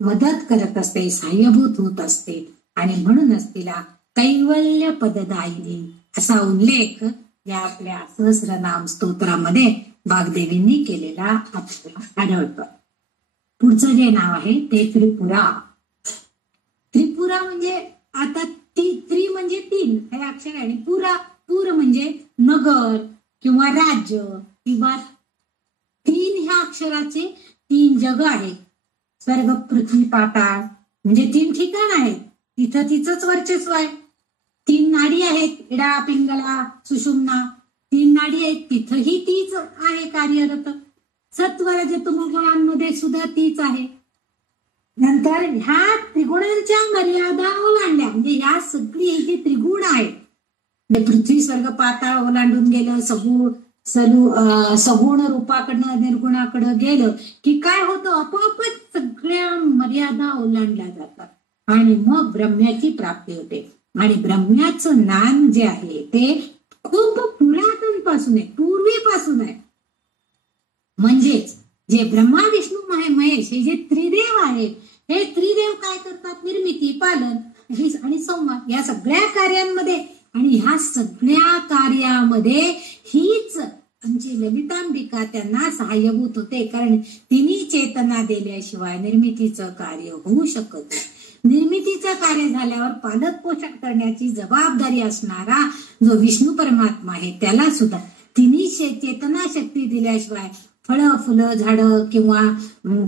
मदत करत असते, सहाय्यभूत होत असते, आणि म्हणूनच तिला कैवल्य पददायिनी असा उल्लेख या आपल्या सहस्रनाम स्तोत्रामध्ये वाग्देवींनी केलेला आपल्याला आढळतो. पुढचं जे नाव आहे ते त्रिपुरा. त्रिपुरा म्हणजे आता त्रि म्हणजे 3 हे अक्षर आहे, आणि पूर म्हणजे नगर किंवा राज्य किंवा 3 ह्या अक्षराचे 3 जग आहेत. स्वर्ग, पृथ्वी, पाताळ म्हणजे 3 ठिकाण आहेत. तिथं तिचंच वर्चस्व आहे. 3 नाडी आहेत, इडा, पिंगला, सुषुम्ना, 3 नाडी आहेत, तिथंही तीच आहे कार्यरत. सत्व रजतम गुणांमध्ये सुद्धा तीच आहे. नंतर ह्या त्रिगुणांच्या मर्यादा ओलांडल्या, म्हणजे ह्या सगळी जी त्रिगुण आहेत, पृथ्वी स्वर्ग पाताळ ओलांडून गेलं, सगुण रूपाकडनं निर्गुणाकडं गेलं की काय होतं, आपोआपच सगळ्या मर्यादा ओलांडल्या जातात आणि मग ब्रह्म्याची प्राप्ती होते. आणि ब्रह्म्याचं ज्ञान जे आहे ते खूप पुरातन पासून आहे, पूर्वीपासून आहे. म्हणजेच जे ब्रह्मा विष्णू महेश हे जे त्रिदेव आहेत, हे त्रिदेव काय करतात, निर्मिती, पालन आणि संवाद या सगळ्या कार्यांमध्ये, आणि ह्या सगळ्या कार्यामध्ये हीच आमची ललितांबिका त्यांना सहाय्यभूत होते. कारण तिने चेतना दिल्याशिवाय निर्मितीचं कार्य होऊ शकत नाही. निर्मितीचं कार्य झाल्यावर पालक पोषण करण्याची जबाबदारी असणारा जो विष्णू परमात्मा आहे त्याला सुद्धा तिने चेतना शक्ती दिल्याशिवाय फळं, फुलं, झाडं किंवा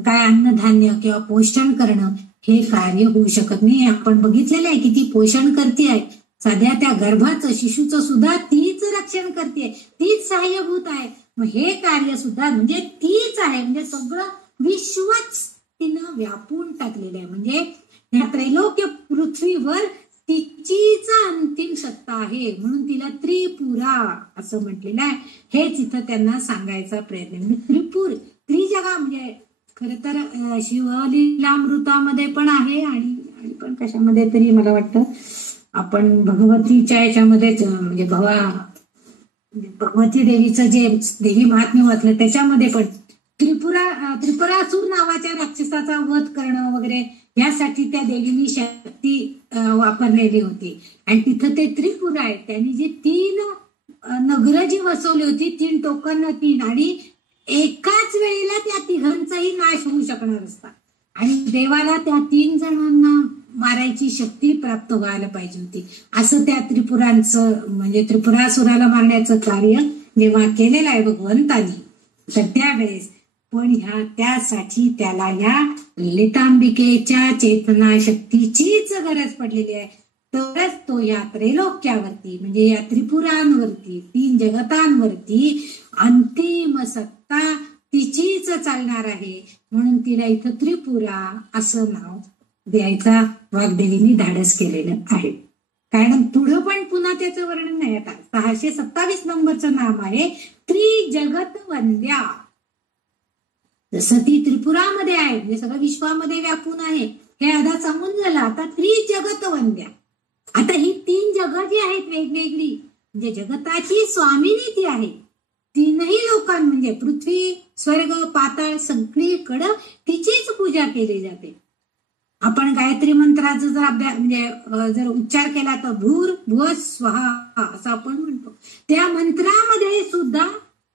काय अन्नधान्य किंवा पोषण करणं हे कार्य होऊ शकत नाही. आपण बघितलेलं आहे की ती पोषण करते आहे. सध्या त्या गर्भाचं, शिशूचं सुद्धा तीच रक्षण करते, तीच सहाय्यभूत आहे. मग हे कार्य सुद्धा म्हणजे तीच आहे, म्हणजे सगळं विश्वच तिनं व्यापून टाकलेलं आहे. म्हणजे या त्रैलोक्य पृथ्वीवर तिचीच अंतिम सत्ता आहे, म्हणून तिला त्रिपुरा असं म्हटलेलं आहे. हेच इथं त्यांना सांगायचा प्रयत्न. म्हणजे त्रिपुर, त्रिजगा म्हणजे खर तर शिवलीलामृतामध्ये पण आहे आणि पण कशामध्ये तरी मला वाटतं आपण भगवतीच्या याच्यामध्येच म्हणजे भगवती देवीचं जे देवी महात्म्य वाचलं त्याच्यामध्ये पण त्रिपुरासूर नावाच्या राक्षसाचा वध करणं वगैरे यासाठी त्या देवीनी शक्ती वापरलेली होती. आणि तिथं ते त्रिपुरा आहे, त्यांनी जी 3 नगरं जी वसवली होती, 3 टोकांना 3, आणि एकाच वेळेला त्या 3घांचाही नाश होऊ शकणार असता. आणि देवाला त्या 3 जणांना मारायची शक्ती प्राप्त व्हायला पाहिजे होती. असं त्या त्रिपुरांचं म्हणजे त्रिपुरासुराला मारण्याचं कार्य जेव्हा केलेलं आहे भगवंतानी, तर त्यावेळेस पण त्यासाठी त्याला या ललितांबिकेच्या चेतना शक्तीचीच गरज पडलेली आहे. तरच तो या त्रैलोक्यावरती म्हणजे या त्रिपुरांवरती, 3 जगतांवरती अंतिम सत्ता तिचीच चालणार आहे. म्हणून तिला इथं त्रिपुरा असं नाव द्यायचा वाग्देवीने धाडस केलेलं आहे. कारण पुढं पण पुन्हा त्याचं वर्णन नाही. आता 627 नंबरचं नाम आहे त्रिजगत वंद्या. जसं ती त्रिपुरामध्ये आहे म्हणजे सगळं विश्वामध्ये व्यापून आहे हे आधा सांगून झालं. आता त्रिजगत वंद्या, आता ही 3 जगं जी आहेत वेगवेगळी म्हणजे जगताची स्वामिनी ती आहे. 3ही लोकां म्हणजे पृथ्वी, स्वर्ग, पाताळ सगळीकडं तिचीच पूजा केली जाते. आपण गायत्री मंत्राचा जर अभ्यास म्हणजे जर उच्चार केला तर भूर भुव स्वाहा असं आपण म्हणतो. त्या मंत्रामध्ये सुद्धा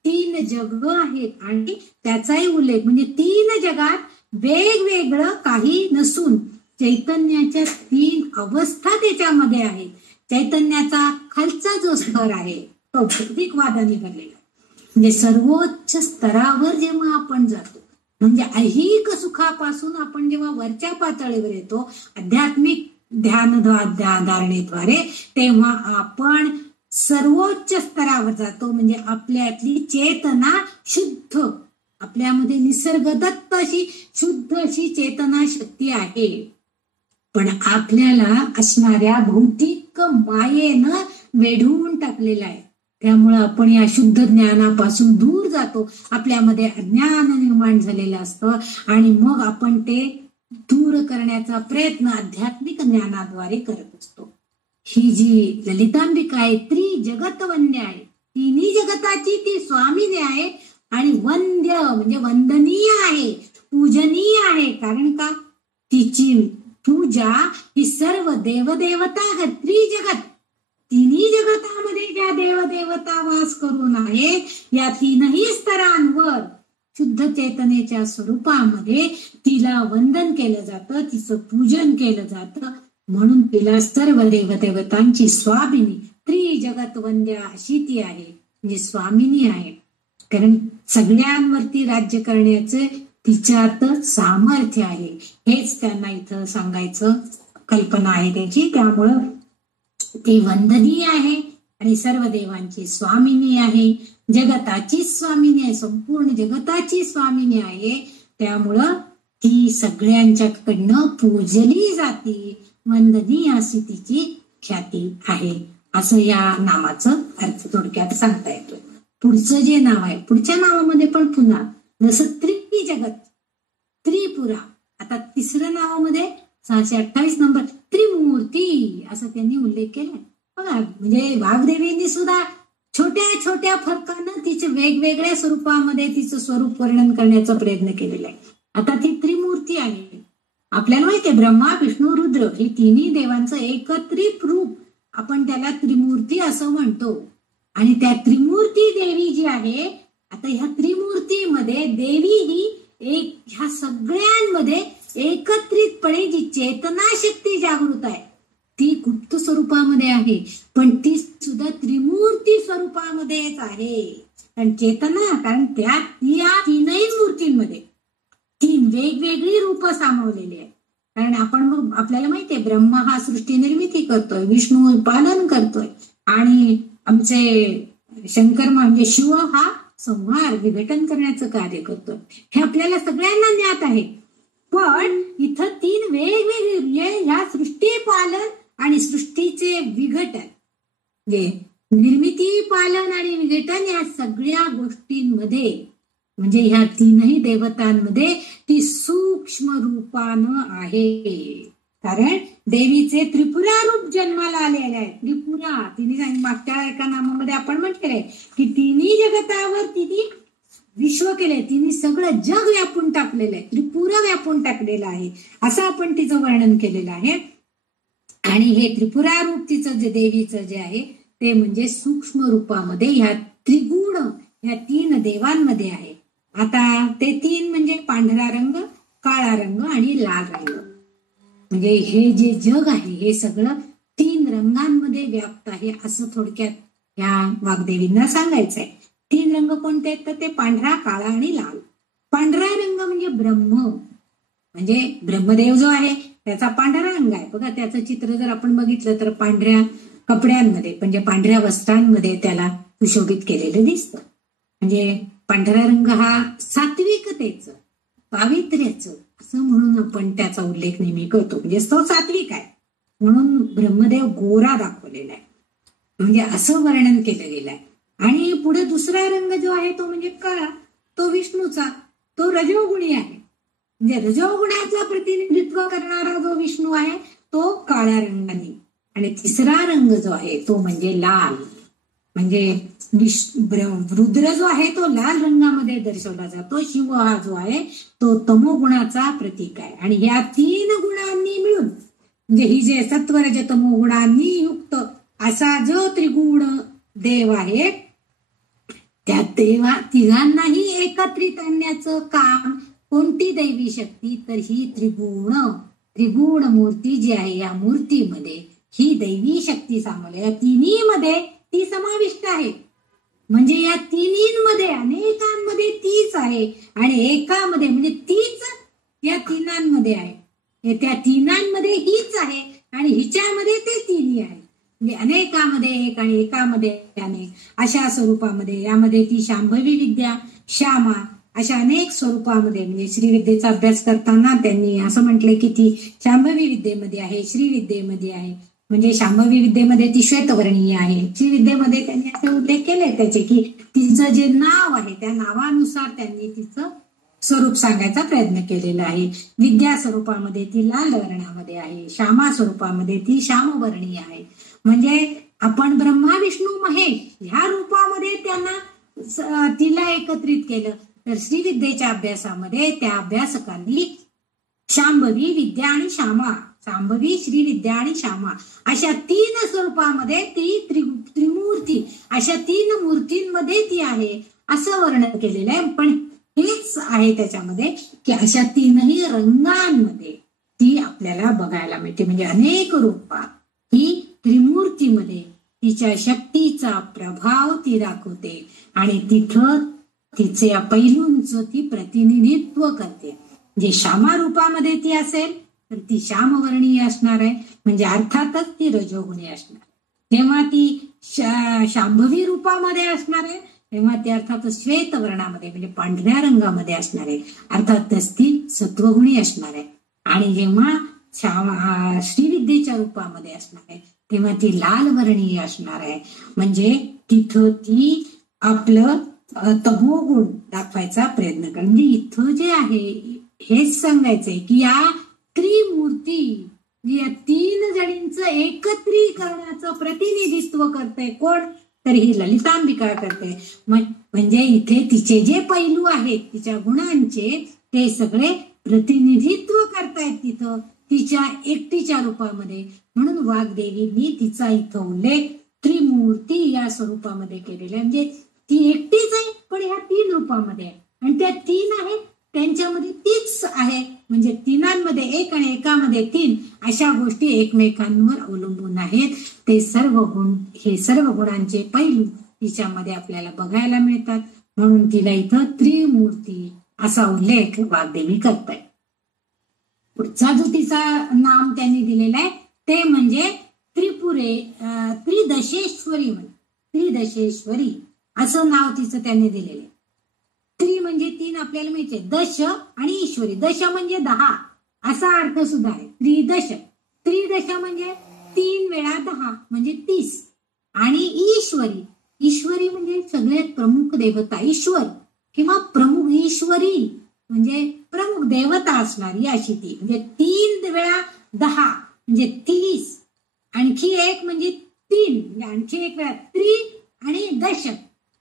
3 जग आहेत आणि त्याचाही उल्लेख म्हणजे 3 जगात वेगवेगळं काही नसून चैतन्याच्या 3 अवस्था त्याच्यामध्ये आहेत. चैतन्याचा खालचा जो स्तर आहे तो भौतिक वादाने भरलेला, म्हणजे सर्वोच्च स्तरावर जेव्हा आपण जातो म्हणजे ऐहिक सुखापासून आपण जेव्हा वरच्या पातळीवर येतो आध्यात्मिक ध्यान धारणेद्वारे, तेव्हा आपण सर्वोच्च स्तरावर जातो. म्हणजे आपल्यातली चेतना शुद्ध, आपल्यामध्ये निसर्गदत्त अशी शुद्ध अशी चेतना शक्ती आहे. पण आपल्याला असणाऱ्या भौतिक मायेनं वेढून टाकलेला आहे. त्यामुळे आपण या शुद्ध ज्ञानापासून दूर जातो. आपल्यामध्ये अज्ञान निर्माण झालेलं असतं आणि मग आपण ते दूर करण्याचा प्रयत्न आध्यात्मिक ज्ञानाद्वारे करत असतो. ही जी ललितांबिका आहे त्रिजगत वंद्य आहे. 3ही जगताची ती स्वामिनी आहे आणि वंद्य म्हणजे वंदनीय आहे, पूजनीय आहे. कारण का, तिची पूजा ही सर्व देवदेवता त्रिजगत 3ही जगतामध्ये ज्या देवदेवता वास करून आहेत या 3ही स्तरांवर शुद्ध चेतनेच्या स्वरूपामध्ये तिला वंदन केलं जातं, तिचं पूजन केलं जातं. म्हणून तिला सर्व देवदेवतांची स्वामिनी त्रिजगत वंद्या अशी ती आहे, म्हणजे स्वामिनी आहे. कारण सगळ्यांवरती राज्य करण्याचं तिच्यात सामर्थ्य आहे. हेच त्यांना इथं सांगायचं कल्पना आहे त्याची. त्यामुळं ती वंदनीय आहे आणि सर्व देवांची स्वामिनी आहे, जगताची स्वामिनी आहे, संपूर्ण जगताची स्वामिनी आहे. त्यामुळं ती सगळ्यांच्याकडनं पूजली जाते, वंदनीय अशी तिची ख्याती आहे, असं या नामाचं अर्थ थोडक्यात सांगता येतो. पुढचं जे नाव आहे, पुढच्या नावामध्ये पण पुन्हा जसं त्रिजगत, त्रिपुरा, आता तिसऱ्या नावामध्ये 628 नंबर त्रिमूर्ती असं त्यांनी उल्लेख केलाय बघा. म्हणजे वाग्देवींनी सुद्धा छोट्या छोट्या फरकानं तिचे वेगवेगळ्या स्वरूपामध्ये तिचं स्वरूप वर्णन करण्याचा प्रयत्न केलेला आहे. आता ती त्रिमूर्ती आहे. आपल्याला माहितीये ब्रह्मा, विष्णू, रुद्र हे तिन्ही देवांचं एकत्रित रूप आपण त्याला त्रिमूर्ती असं म्हणतो. आणि त्या त्रिमूर्ती देवी जी आहे, आता ह्या त्रिमूर्तीमध्ये देवी ही एक ह्या सगळ्यांमध्ये एकत्रितपणे जी चेतना शक्ती जागृत आहे ती गुप्त स्वरूपामध्ये आहे, पण ती सुद्धा त्रिमूर्ती स्वरूपामध्येच आहे. कारण चेतना, कारण त्या तीनही मूर्तींमध्ये तीन वेगवेगळी रूप सामावलेली आहेत. कारण आपण आपल्याला माहितीये ब्रह्मा हा सृष्टी निर्मिती करतोय, विष्णू पालन करतोय आणि आमचे शंकर म्हणजे शिव हा संहार विघटन करण्याचं कार्य करतोय. हे आपल्याला सगळ्यांना ज्ञात आहे. पण इथं तीन वेगवेगळे ह्या सृष्टी पालन आणि सृष्टीचे विघटन, जे निर्मिती, पालन आणि विघटन या सगळ्या गोष्टींमध्ये म्हणजे ह्या तीनही देवतांमध्ये ती सूक्ष्म रूपानं आहे. कारण देवीचे त्रिपुरा रूप जन्माला आलेले आहे. त्रिपुरा तिने मागच्या एका नामामध्ये आपण म्हटलेलं आहे की तिन्ही जगतावर तिने विश्व केले, तिने सगळं जग व्यापून टाकलेलं आहे, त्रिपुरा व्यापून टाकलेलं आहे असं आपण तिचं वर्णन केलेलं आहे. आणि हे त्रिपुरा रूप तिचं जे देवीचं जे आहे ते म्हणजे सूक्ष्म रूपामध्ये ह्या त्रिगुण ह्या तीन देवांमध्ये आहे. आता ते तीन म्हणजे पांढरा रंग, काळा रंग आणि लाल रंग. म्हणजे हे जे जग आहे हे सगळं तीन रंगांमध्ये व्याप्त आहे असं थोडक्यात ह्या वाग्देवींना सांगायचंय. तीन रंग कोणते आहेत तर ते पांढरा, काळा आणि लाल. पांढरा रंग म्हणजे ब्रह्म, म्हणजे ब्रह्मदेव जो आहे त्याचा पांढरा रंग आहे बघा. त्याचं चित्र जर आपण बघितलं तर पांढऱ्या कपड्यांमध्ये म्हणजे पांढऱ्या वस्त्रांमध्ये त्याला सुशोभित केलेलं दिसतं. म्हणजे पांढरा रंग हा सात्विकतेचं, पावित्र्याचं असं म्हणून आपण त्याचा उल्लेख नेहमी करतो. म्हणजे तो सात्विक आहे म्हणून ब्रह्मदेव गोरा दाखवलेला आहे, म्हणजे असं वर्णन केलं गेलं आहे. आणि पुढे दुसरा रंग जो आहे तो म्हणजे काळा, तो विष्णूचा, तो रजोगुणी आहे. म्हणजे रजोगुणाचं प्रतिनिधित्व करणारा जो विष्णू आहे तो काळ्या रंगाने. आणि तिसरा रंग जो आहे तो म्हणजे लाल, म्हणजे रुद्र जो आहे तो लाल रंगामध्ये दर्शवला जातो. शिव हा जो आहे तो तमोगुणाचा प्रतीक आहे. आणि ह्या तीन गुणांनी मिळून म्हणजे ही जे सत्वरज तमो गुणांनी युक्त असा जो त्रिगुण देव आहे त्या तिघांनाही एकत्रित आणण्याचं काम कोणती दैवी शक्ती तर ही त्रिगुण मूर्ती जी आहे या मूर्तीमध्ये ही दैवी शक्ती सामावली. या तिन्ही मध्ये ती समाविष्ट आहे. म्हणजे या तिन्हींमध्ये अनेकांमध्ये तीच आहे आणि एकामध्ये म्हणजे तीच या तिनांमध्ये आहे. त्या तिनांमध्ये हीच आहे आणि हिच्यामध्ये ते तिन्ही आहे. म्हणजे अनेकामध्ये एक आणि एकामध्ये अनेक अशा स्वरूपामध्ये यामध्ये ती शांभवी विद्या, श्यामा अशा अनेक स्वरूपामध्ये म्हणजे श्रीविद्येचा अभ्यास करताना त्यांनी असं म्हटलंय की ती शांभवी विद्येमध्ये आहे, श्रीविद्येमध्ये आहे. म्हणजे शांभवी विद्येमध्ये ती श्वेतवर्णीय आहे, श्रीविद्येमध्ये त्यांनी असे उल्लेख केले त्याचे की तिचं जे नाव आहे त्या नावानुसार त्यांनी तिचं स्वरूप सांगायचा प्रयत्न केलेला आहे. विद्या स्वरूपामध्ये ती लाल वर्णामध्ये आहे, श्यामा स्वरूपामध्ये ती श्यामवर्णीय आहे. म्हणजे आपण ब्रह्मा, विष्णू, महेश ह्या रूपामध्ये त्यांना तिला एकत्रित केलं तर श्रीविद्येच्या अभ्यासामध्ये त्या अभ्यासकांनी शांभवी विद्या आणि श्यामा, शांभवी, श्रीविद्या आणि श्यामा अशा तीन स्वरूपामध्ये ती त्रिमूर्ती अशा तीन मूर्तींमध्ये ती आहे असं वर्णन केलेलं आहे. पण हेच आहे त्याच्यामध्ये की अशा तीनही रंगांमध्ये ती आपल्याला बघायला मिळते. म्हणजे अनेक रूपात ही त्रिमूर्तीमध्ये तिच्या शक्तीचा प्रभाव ती दाखवते आणि तिथं तिचे पैलूंचं ती प्रतिनिधित्व करते. जे श्यामा रूपामध्ये ती असेल तर ती श्यामवर्णीय असणार आहे, म्हणजे अर्थातच ती रजोगुणी असणार. तेव्हा ती शांभवी रूपामध्ये असणार आहे, तेव्हा ती अर्थातच श्वेत वर्णामध्ये म्हणजे पांढऱ्या रंगामध्ये असणार आहे, अर्थातच ती सत्वगुणी असणार आहे. आणि जेव्हा श्रीविद्येच्या रूपामध्ये असणार आहे तेव्हा ती लाल वर्णीय असणार आहे, म्हणजे तिथं ती आपलं तमोगुण दाखवायचा प्रयत्न कर. म्हणजे इथं जे आहे हेच सांगायचंय की या त्रिमूर्ती या तीन जणींचं एकत्रीकरणाचं प्रतिनिधित्व करते कोण, तर ही ललितांबिका करते. म्हणजे इथे तिचे जे पैलू आहेत तिच्या गुणांचे ते सगळे प्रतिनिधित्व करतायत तिथं तिच्या एकटीच्या रूपामध्ये. म्हणून वाग्देवींनी तिचा इथं उल्लेख त्रिमूर्ती या स्वरूपामध्ये केलेला आहे. म्हणजे ती एकटीच आहे पण ह्या तीन रूपामध्ये आहे, आणि त्या तीन आहेत त्यांच्यामध्ये तीच आहे, म्हणजे तिनांमध्ये एक आणि एकामध्ये तीन अशा गोष्टी एकमेकांवर अवलंबून आहेत. ते सर्व गुण हे सर्व गुणांचे पैलू तिच्यामध्ये आपल्याला बघायला मिळतात. म्हणून तिला इथं त्रिमूर्ती असा उल्लेख वाग्देवी करताय. पुढचा जो तिचा नाम त्यांनी दिलेला आहे ते म्हणजे त्रिदशेश्वरी. त्रिदशेश्वरी असं नाव तिचं त्यांनी दिलेलं आहे. त्रि म्हणजे तीन आपल्याला माहितीये, दश आणि ईश्वरी. दश म्हणजे 10 असा अर्थ सुद्धा आहे. त्रिदश त्रिदश म्हणजे 3 वेळा 10 म्हणजे 30. आणि ईश्वरी ईश्वरी म्हणजे सगळ्यात प्रमुख देवता ईश्वर किंवा प्रमुख ईश्वरी म्हणजे प्रमुख देवता असणारी अशी ती. म्हणजे 3 वेळा 10 म्हणजे 30. आणखी एक म्हणजे 3 म्हणजे आणखी एक वेळा त्रि आणि दश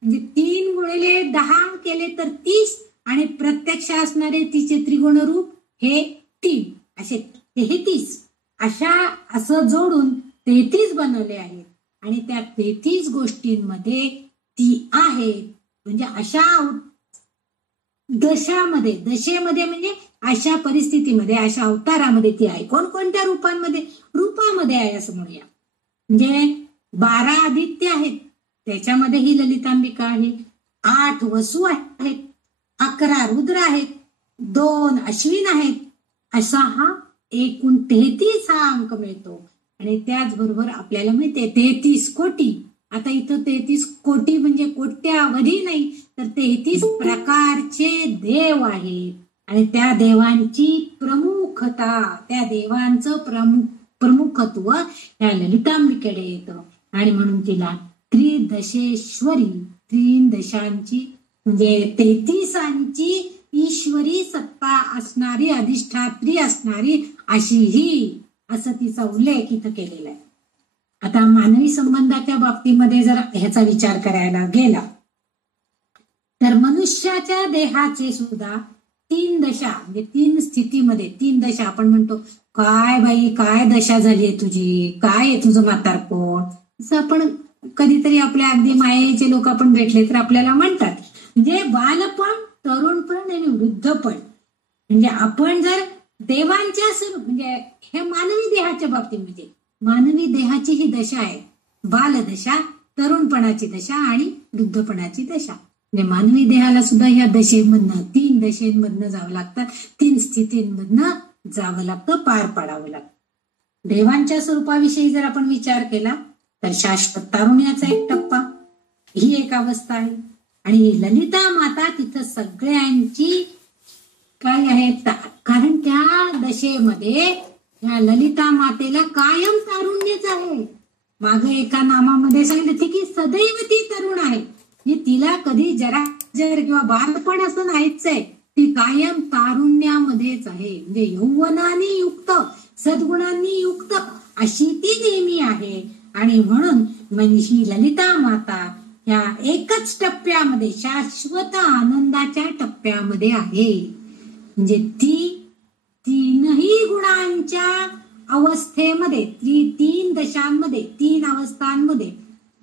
म्हणजे 3 गुणिले 10 केले तर 30 आणि प्रत्यक्ष असणारे तिचे त्रिगुण रूप हे 3 असे 33 असं जोडून 33 बनवले आहेत. आणि त्या 33 गोष्टींमध्ये ती आहे. म्हणजे अशा दशेमध्ये म्हणजे अशा परिस्थितीमध्ये अशा अवतारामध्ये ती आहे. कोणकोणत्या रूपामध्ये आहे असं म्हणूया. म्हणजे 12 आदित्य आहेत त्याच्यामध्ये ही ललितांबिका आहे. 8 वसू आहेत, 11 रुद्र आहेत, 2 अश्विन आहेत, असा हा एकूण 33 हा अंक मिळतो. आणि त्याचबरोबर आपल्याला माहितीये 33 कोटी. आता इथं 33 कोटी म्हणजे कोट्यावधी नाही तर 33 प्रकारचे देव आहेत. आणि त्या देवांची प्रमुखता त्या देवांचं प्रमुखत्व या ललितांबिकेकडे येतं. आणि म्हणून तिला त्रिदशेश्वरी 3 दशांची म्हणजे 33 ईश्वरी सत्ता असणारी अधिष्ठात्री असणारी अशी ही असं तिचा उल्लेख इथं केलेला आहे. आता मानवी संबंधाच्या बाबतीमध्ये जर ह्याचा विचार करायला गेला तर मनुष्याच्या देहाचे सुद्धा 3 दशा म्हणजे 3 स्थितीमध्ये 3 दशा आपण म्हणतो काय बाई काय दशा झालीये तुझी, काय आहे तुझं म्हातारपण, असं आपण कधीतरी आपल्या अगदी मायेचे लोक आपण भेटले तर आपल्याला म्हणतात. म्हणजे बालपण, तरुणपण आणि वृद्धपण. म्हणजे आपण जर देवांच्या म्हणजे हे मानवी देहाच्या बाबतीमध्ये मानवी देहाची ही दशा आहे. बालदशा, तरुणपणाची दशा आणि वृद्धपणाची दशा. म्हणजे मानवी देहाला सुद्धा ह्या दशेमधनं 3 दशेमधनं जावं लागतं, 3 स्थितींमधनं जावं लागतं, पार पाडावं लागतं. देवांच्या स्वरूपाविषयी जर आपण विचार केला तर शाश्वत तारुण्याचा एक टप्पा ही एक अवस्था आहे. आणि ललिता माता तिथं सगळ्यांची काय आहे, कारण त्या दशेमध्ये ह्या ललिता मातेला कायम तारुण्यच आहे. मागे एका नामामध्ये सांगितलं की सदैव ती तरुण आहे. तिला कधी जराजर किंवा बालपण असं नाहीच आहे, ती कायम तारुण्यामध्येच आहे. म्हणजे यौवनाने युक्त सद्गुणांनी युक्त अशी ती नेहमी आहे. आणि म्हणून ही ललिता माता ह्या एकच टप्प्यामध्ये शाश्वत आनंदाच्या टप्प्यामध्ये आहे. म्हणजे ती 3ही गुणांच्या अवस्थेमध्ये 3 दशांमध्ये 3 अवस्थांमध्ये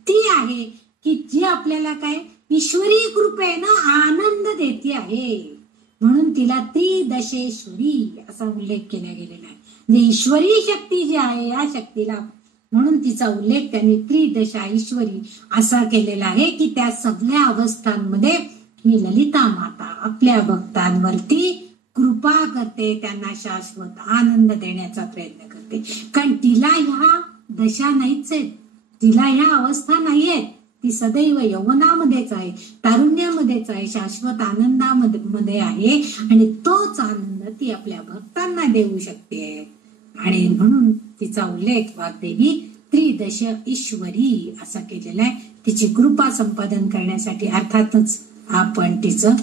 ती आहे की जी आपल्याला काय ईश्वरी कृपेनं आनंद देते आहे. म्हणून तिला त्रिदशेश्वरी असा उल्लेख केला गेलेला आहे. म्हणजे ईश्वरी शक्ती जी आहे या शक्तीला म्हणून तिचा उल्लेख त्यांनी त्रिदशा ईश्वरी असा केलेला आहे की त्या सगळ्या अवस्थांमध्ये ही ललिता माता आपल्या भक्तांवरती कृपा कृपा करते, त्यांना शाश्वत आनंद देण्याचा प्रयत्न करते. कारण तिला ह्या दशा नाहीच आहेत, तिला ह्या अवस्था नाही आहेत. ती सदैव यौवनामध्येच आहे, तारुण्यामध्येच आहे, शाश्वत आनंदामध्ये आहे. आणि तोच आनंद ती आपल्या भक्तांना देऊ शकते. आणि म्हणून तिचा उल्लेख वाग्देवी त्रिदश ईश्वरी असा केलेला आहे. तिची कृपा संपादन करण्यासाठी अर्थातच आपण तिचं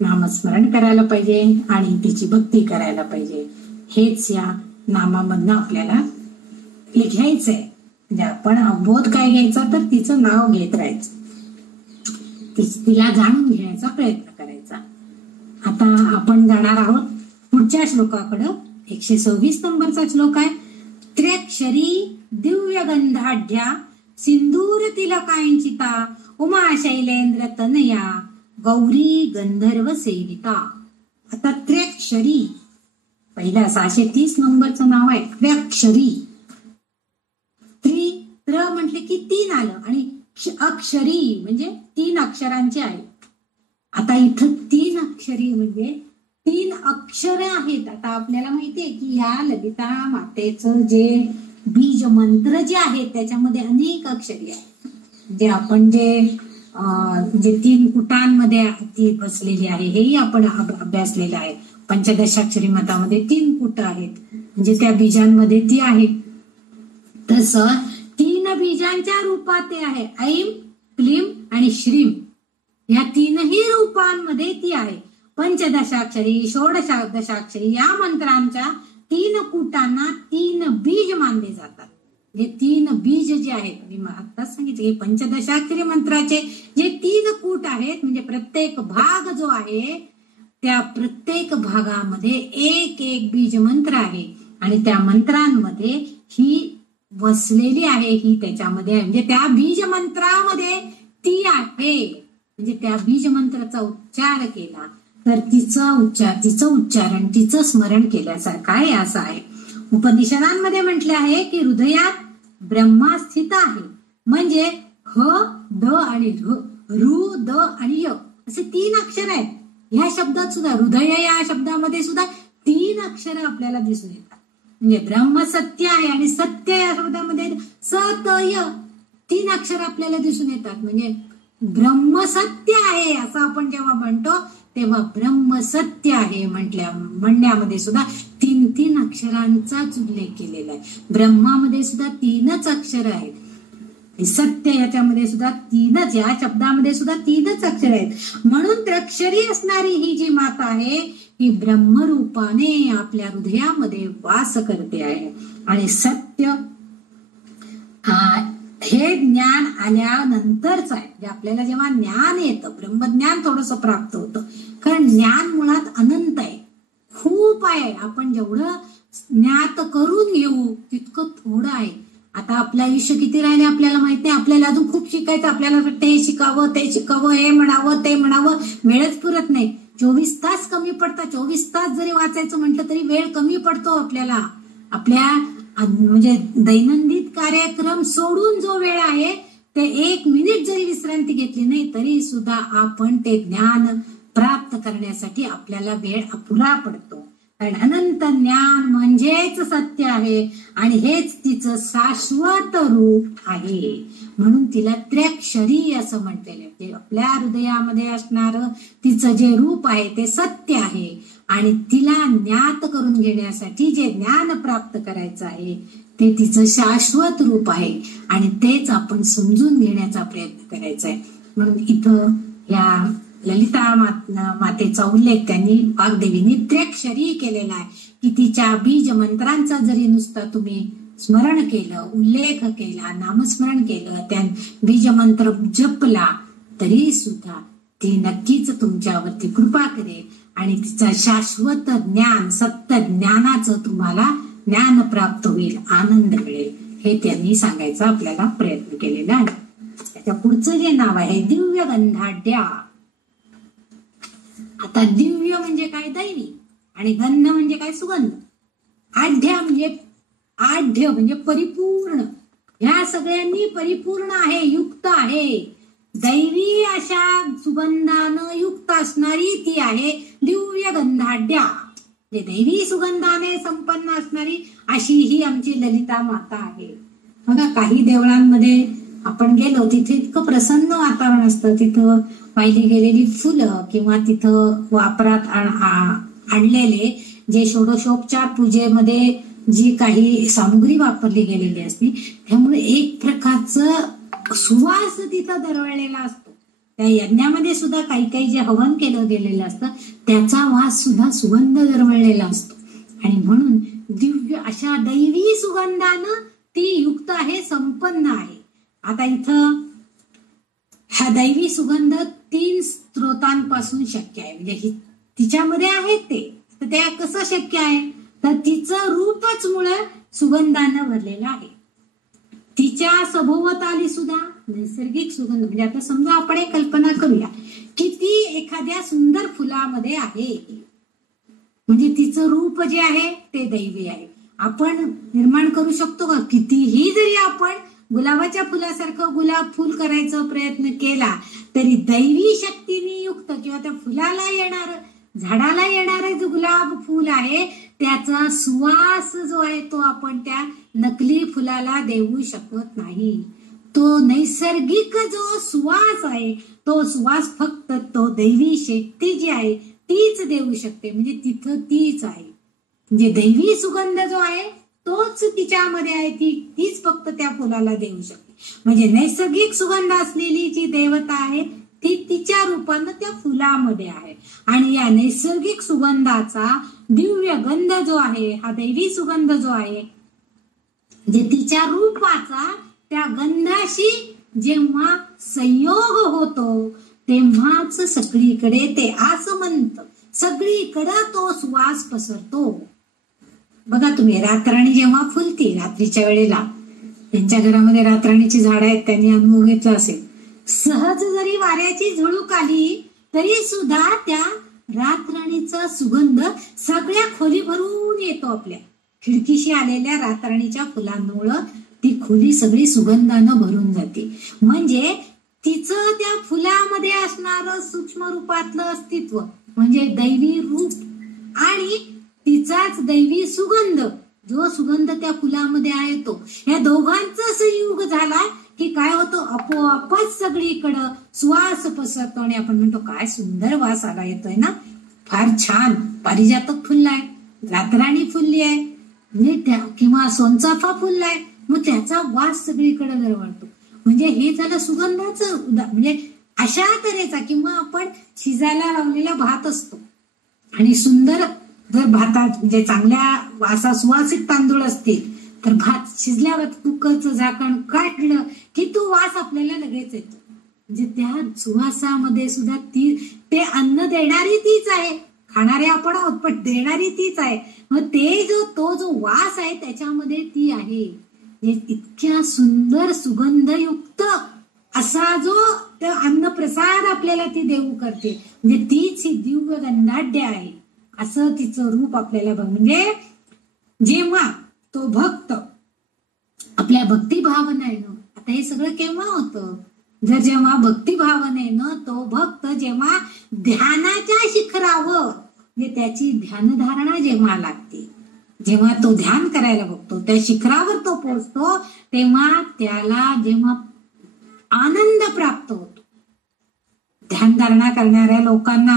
नामस्मरण करायला पाहिजे आणि तिची भक्ती करायला पाहिजे. हेच या नामामधनं आपल्याला घ्यायचंय. म्हणजे आपण बोध काय घ्यायचा, तर तिचं नाव घेत राहायचं, तिला जाणून घेण्याचा प्रयत्न करायचा. आता आपण जाणार आहोत पुढच्या श्लोकाकडं. 126 नंबरचा श्लोक आहे. त्र्यक्षरी दिव्य गंधाढ्या सिंदूर तिलकांचिता उमा शैलेंद्र तनया गौरी गंधर्व सेविता. आता त्र्यक्षरी पहिला 630 नंबरचं नाव आहे त्र्यक्षरी. त्र म्हटले की 3 आलं आणि अक्षरी म्हणजे 3 अक्षरांचे आहे. आता इथं 3 अक्षरी म्हणजे 3 अक्षर आहेत. आता आपल्याला माहितीये की ह्या ललिता मातेचं जे बीज मंत्र जे आहेत त्याच्यामध्ये अनेक अक्षरी आहेत. म्हणजे आपण जे 3 कुटांमध्ये ती बसलेली आहे हेही आपण अभ्यासलेलं आहे. पंचदशाक्षरी मतामध्ये 3 कुट आहेत, म्हणजे त्या बीजांमध्ये ती आहे. तसं 3 बीजांच्या रूपात ते आहे. ऐम, क्लीम आणि श्रीम या 3ही रूपांमध्ये ती आहे. पंचदशाक्षरी, षोडशदशाक्षरी या मंत्रांच्या 3 कुटांना 3 बीज मानले जातात. जे 3 बीज जे आहेत, मी आताच सांगितले, पंचदशाक्षरी मंत्राचे जे 3 कूट आहेत, म्हणजे प्रत्येक भाग जो आहे त्या प्रत्येक भागामध्ये एक बीज मंत्र आहे आणि त्या मंत्रांमध्ये ही वसलेली आहे, ही त्याच्यामध्ये आहे. म्हणजे त्या बीज मंत्रामध्ये ती आहे. म्हणजे त्या बीज मंत्राचा उच्चार केला तर तिचं उच्चारण, तिचं स्मरण केल्यासारखं आहे असं आहे. उपनिषदांमध्ये म्हटले आहे की हृदयात ब्रह्मा स्थित आहे. म्हणजे ह, द आणि रू, द आणि य असे 3 अक्षर आहेत. ह्या शब्दात सुद्धा, हृदय या शब्दामध्ये सुद्धा 3 अक्षर आपल्याला दिसून येतात. म्हणजे ब्रह्म सत्य आहे आणि सत्य या शब्दामध्ये सतय 3 अक्षर आपल्याला दिसून येतात. म्हणजे ब्रह्म सत्य आहे असं आपण जेव्हा म्हणतो तेव्हा ब्रह्म सत्य आहे म्हणण्यामध्ये सुद्धा 3 अक्षरांचाच उल्लेख केलेला आहे. ब्रह्मामध्ये सुद्धा 3च अक्षर आहेत. सत्य याच्यामध्ये सुद्धा 3च, या शब्दामध्ये सुद्धा 3च अक्षर आहेत. म्हणून त्र्यक्षरी असणारी ही जी माता आहे ही ब्रह्मरूपाने आपल्या हृदयामध्ये वास करते आहे. आणि सत्य हे ज्ञान आल्यानंतरच आहे. म्हणजे आपल्याला जेव्हा ज्ञान येतं, ब्रह्मज्ञान थोडस प्राप्त होतं. कारण ज्ञान मुळात अनंत आहे, खूप आहे. आपण जेवढं ज्ञात करून घेऊ तितकं थोडं आहे. आता आपलं आयुष्य किती राहिले आपल्याला माहित नाही. आपल्याला अजून खूप शिकायचं. आपल्याला वाटतं हे शिकावं, ते शिकावं, हे म्हणावं, ते म्हणावं, वेळच पुरत नाही. 24 तास कमी पडतात. 24 तास जरी वाचायचं म्हटलं तरी वेळ कमी पडतो आपल्याला. आपल्या म्हणजे दैनंदिन कार्यक्रम सोडून जो वेळ आहे ते 1 मिनिट जरी विश्रांती घेतली नाही तरी सुद्धा आपण ते ज्ञान प्राप्त करण्यासाठी आपल्याला वेळ अपुरा पडतो. कारण अनंत ज्ञान म्हणजेच सत्य आहे आणि हेच तिचं शाश्वत रूप आहे. म्हणून तिला त्र्यक्षरी असं म्हटलेलं आहे. आपल्या हृदयामध्ये असणारं तिचं जे रूप आहे ते सत्य आहे आणि तिला ज्ञात करून घेण्यासाठी जे ज्ञान प्राप्त करायचं आहे ते तिचं शाश्वत रूप आहे आणि तेच आपण समजून घेण्याचा प्रयत्न करायचा आहे. म्हणून इथं या ललिता मातेचा उल्लेख त्यांनी वाग्देवीने त्र्यक्षरी केलेला आहे की तिच्या बीज मंत्रांचा जरी नुसता तुम्ही स्मरण केलं, उल्लेख केला, नामस्मरण केलं, त्या बीज मंत्र जपला तरी सुद्धा ती नक्कीच तुमच्यावरती कृपा करेल आणि तिचा शाश्वत ज्ञान, सत्य ज्ञानाचं तुम्हाला ज्ञान प्राप्त होईल, आनंद मिळेल. हे त्यांनी सांगायचा आपल्याला प्रयत्न केलेला आहे. त्याच्या पुढचं जे नाव आहे दिव्य गंधाढ्या. आता दिव्य म्हणजे काय? दैवी. आणि गंध म्हणजे काय? सुगंध. आढ्य म्हणजे परिपूर्ण. ह्या सगळ्यांनी परिपूर्ण आहे, युक्त आहे. दैवी अशा सुगंधानं युक्त असणारी ती आहे दिव्य गंधाढ्या. जे दैवी सुगंधाने संपन्न असणारी अशी ही आमची ललिता माता आहे. बघा, काही देवळांमध्ये आपण गेलो तिथे इतकं प्रसन्न वातावरण असतं. तिथं वाहिली गेलेली फुलं किंवा तिथं वापरात आणलेले जे षोडशोपचार पूजेमध्ये जी काही सामुग्री वापरली गेलेली असते त्यामुळे एक प्रकारचं सुवास तिथं दरवळलेला असतो. त्या यज्ञामध्ये सुद्धा काही काही जे हवन केलं गेलेलं असतं त्याचा वास सुद्धा सुगंध दरवळलेला असतो. आणि म्हणून दिव्य अशा दैवी सुगंधानं ती युक्त आहे, संपन्न आहे. आता इथं हा दैवी सुगंध 3 स्त्रोतांपासून शक्य आहे. म्हणजे तिच्यामध्ये आहे ते कसं शक्य आहे, तर तिचं रूपच मुळे सुगंधानं भरलेलं आहे. तिच्या सभोवताली सुद्धा नैसर्गिक सुगंध, म्हणजे आता समजा आपण एक कल्पना करूया की ती एखाद्या सुंदर फुलामध्ये आहे, म्हणजे तिचं रूप जे आहे ते दैवी आहे. आपण निर्माण करू शकतो का? कितीही जरी आपण गुलाबाच्या फुलासारखं गुलाब फुल करायचा प्रयत्न केला तरी दैवी शक्तीने युक्त किंवा त्या फुलाला येणार, झाडाला येणारे जो गुलाब फुल आहे त्याचा सुवास जो आहे तो आपण त्या नकली फुलाला देऊ शकत नाही. तो नैसर्गिक जो सुवास आहे तो सुवास फक्त तो दैवी शक्ती जी आहे तीच देऊ शकते. म्हणजे तिथं तीच आहे. म्हणजे दैवी सुगंध जो आहे तोच तिच्यामध्ये आहे, तीच फक्त त्या फुलाला देऊ शकते. म्हणजे नैसर्गिक सुगंध असलेली जी देवता आहे ती तिच्या रूपानं त्या फुलामध्ये आहे. आणि या नैसर्गिक सुगंधाचा दिव्य गंध जो आहे, हा दैवी सुगंध जो आहे, जे तिच्या रूपाचा त्या गंधाशी जेव्हा संयोग होतो तेव्हाच सगळीकडे ते आसमंत, सगळीकडे तो सुवास पसरतो. बघा तुम्ही, रातराणी जेव्हा फुलते रात्रीच्या वेळेला, त्यांच्या घरामध्ये रातराणीची झाडं आहेत, त्यांनी अनुभव घेतला असेल. सहज जरी वाऱ्याची झुळूक आली तरी सुद्धा त्या रातराणीचा सुगंध सगळ्या खोली भरून येतो. आपल्या खिडकीशी आलेल्या रातराणीच्या फुलांमुळं ती खोली सगळी सुगंधानं भरून जाते. म्हणजे तिचं त्या फुलामध्ये असणारं सूक्ष्म रूपातलं अस्तित्व म्हणजे दैवी रूप आणि तिचाच दैवी सुगंध, जो सुगंध त्या फुलामध्ये आहे तो, या दोघांचा संयोग झाला की काय होतं, आपोआपच सगळीकडं सुवास पसरतो. आणि आपण म्हणतो काय सुंदर वास आला येतोय ना, फार छान, पारिजातक फुललाय, रातराणी फुलली आहे, म्हणजे त्या किंवा सोनचाफा फुललाय, मग त्याचा वास सगळीकडे दरवळतो. म्हणजे हे झालं सुगंधाचं म्हणजे अशा तऱ्हेचा. किंवा आपण शिजायला लावलेला भात असतो आणि सुंदर जर भातात म्हणजे चांगल्या सुवासिक तांदूळ असतील तर भात शिजल्यावर कुकरचं झाकण काढलं की तो वास आपल्याला लगेच येतो. म्हणजे त्या सुवासामध्ये सुद्धा ते अन्न देणारी तीच आहे, खाणारे आपण आहोत पण देणारी तीच आहे. मग तो जो वास आहे त्याच्यामध्ये ती आहे. इतक्या सुंदर सुगंधयुक्त असा जो अन्न प्रसाद आपल्याला ती देऊ करते. म्हणजे तीच ही दिव्य गंधाढ्य आहे असं तिचं रूप आपल्याला बघ. म्हणजे जेव्हा तो भक्त आपल्या भक्तिभावनेनं, आता हे सगळं केव्हा होतं, जेव्हा भक्तिभावनेनं तो भक्त जेव्हा ध्यानाच्या शिखरावर, म्हणजे त्याची ध्यानधारणा जेव्हा लागते, जेव्हा तो ध्यान करायला बघतो, त्या शिखरावर तो पोहोचतो, तेव्हा त्याला जेव्हा आनंद प्राप्त होतो. ध्यानधारणा करणाऱ्या लोकांना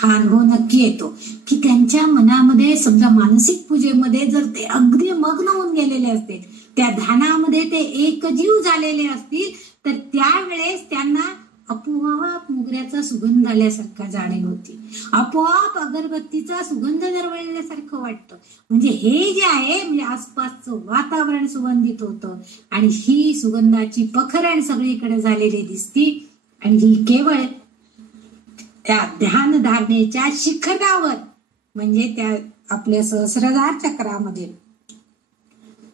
हा अनुभव नक्की येतो की त्यांच्या मनामध्ये समजा मानसिक पूजेमध्ये जर ते अगदी मग्न होऊन गेलेले असतील, त्या ध्यानामध्ये ते एकजीव झालेले असतील, तर त्यावेळेस त्यांना आपोआप मोगऱ्याचा सुगंध आल्यासारखा जाणीव होती, आपोआप अगरबत्तीचा सुगंध दरवळल्यासारखं वाटतं. म्हणजे हे जे आहे म्हणजे आसपासचं वातावरण सुगंधित होतं आणि ही सुगंधाची पखरण सगळीकडे झालेली दिसती. आणि ही केवळ त्या ध्यान धारणेच्या शिखरावर म्हणजे त्या आपल्या सहस्रधार चक्रामध्ये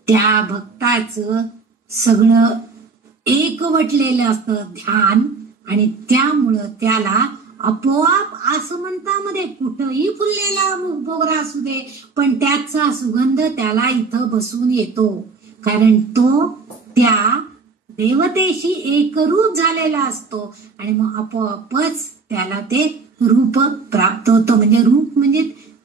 त्या भक्ताचं सगळं एकवटलेलं असतं ध्यान. आणि त्यामुळं त्याला आपोआप आसमंतामध्ये कुठंही फुललेला मोगरा असू दे पण त्याचा सुगंध त्याला इथं बसून येतो, कारण तो त्या देवतेशी एकरूप झालेला असतो. आणि मग आपोआपच त्याला ते रूप प्राप्त होतं. म्हणजे रूप म्हणजे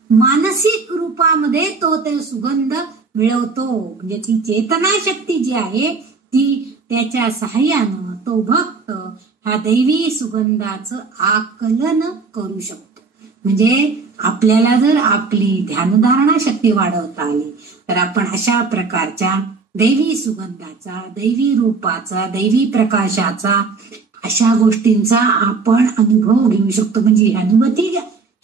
मानसिक रूपामध्ये तो ते सुगंध मिळवतो. म्हणजे ती चेतना शक्ती जी आहे ती त्याच्या सहाय्यानं तो भक्त ह्या दैवी सुगंधाचं आकलन करू शकतो. म्हणजे आपल्याला जर आपली ध्यानधारणा शक्ती वाढवता आली तर आपण अशा प्रकारच्या दैवी सुगंधाचा, दैवी रूपाचा, दैवी प्रकाशाचा, अशा गोष्टींचा आपण अनुभव घेऊ शकतो. म्हणजे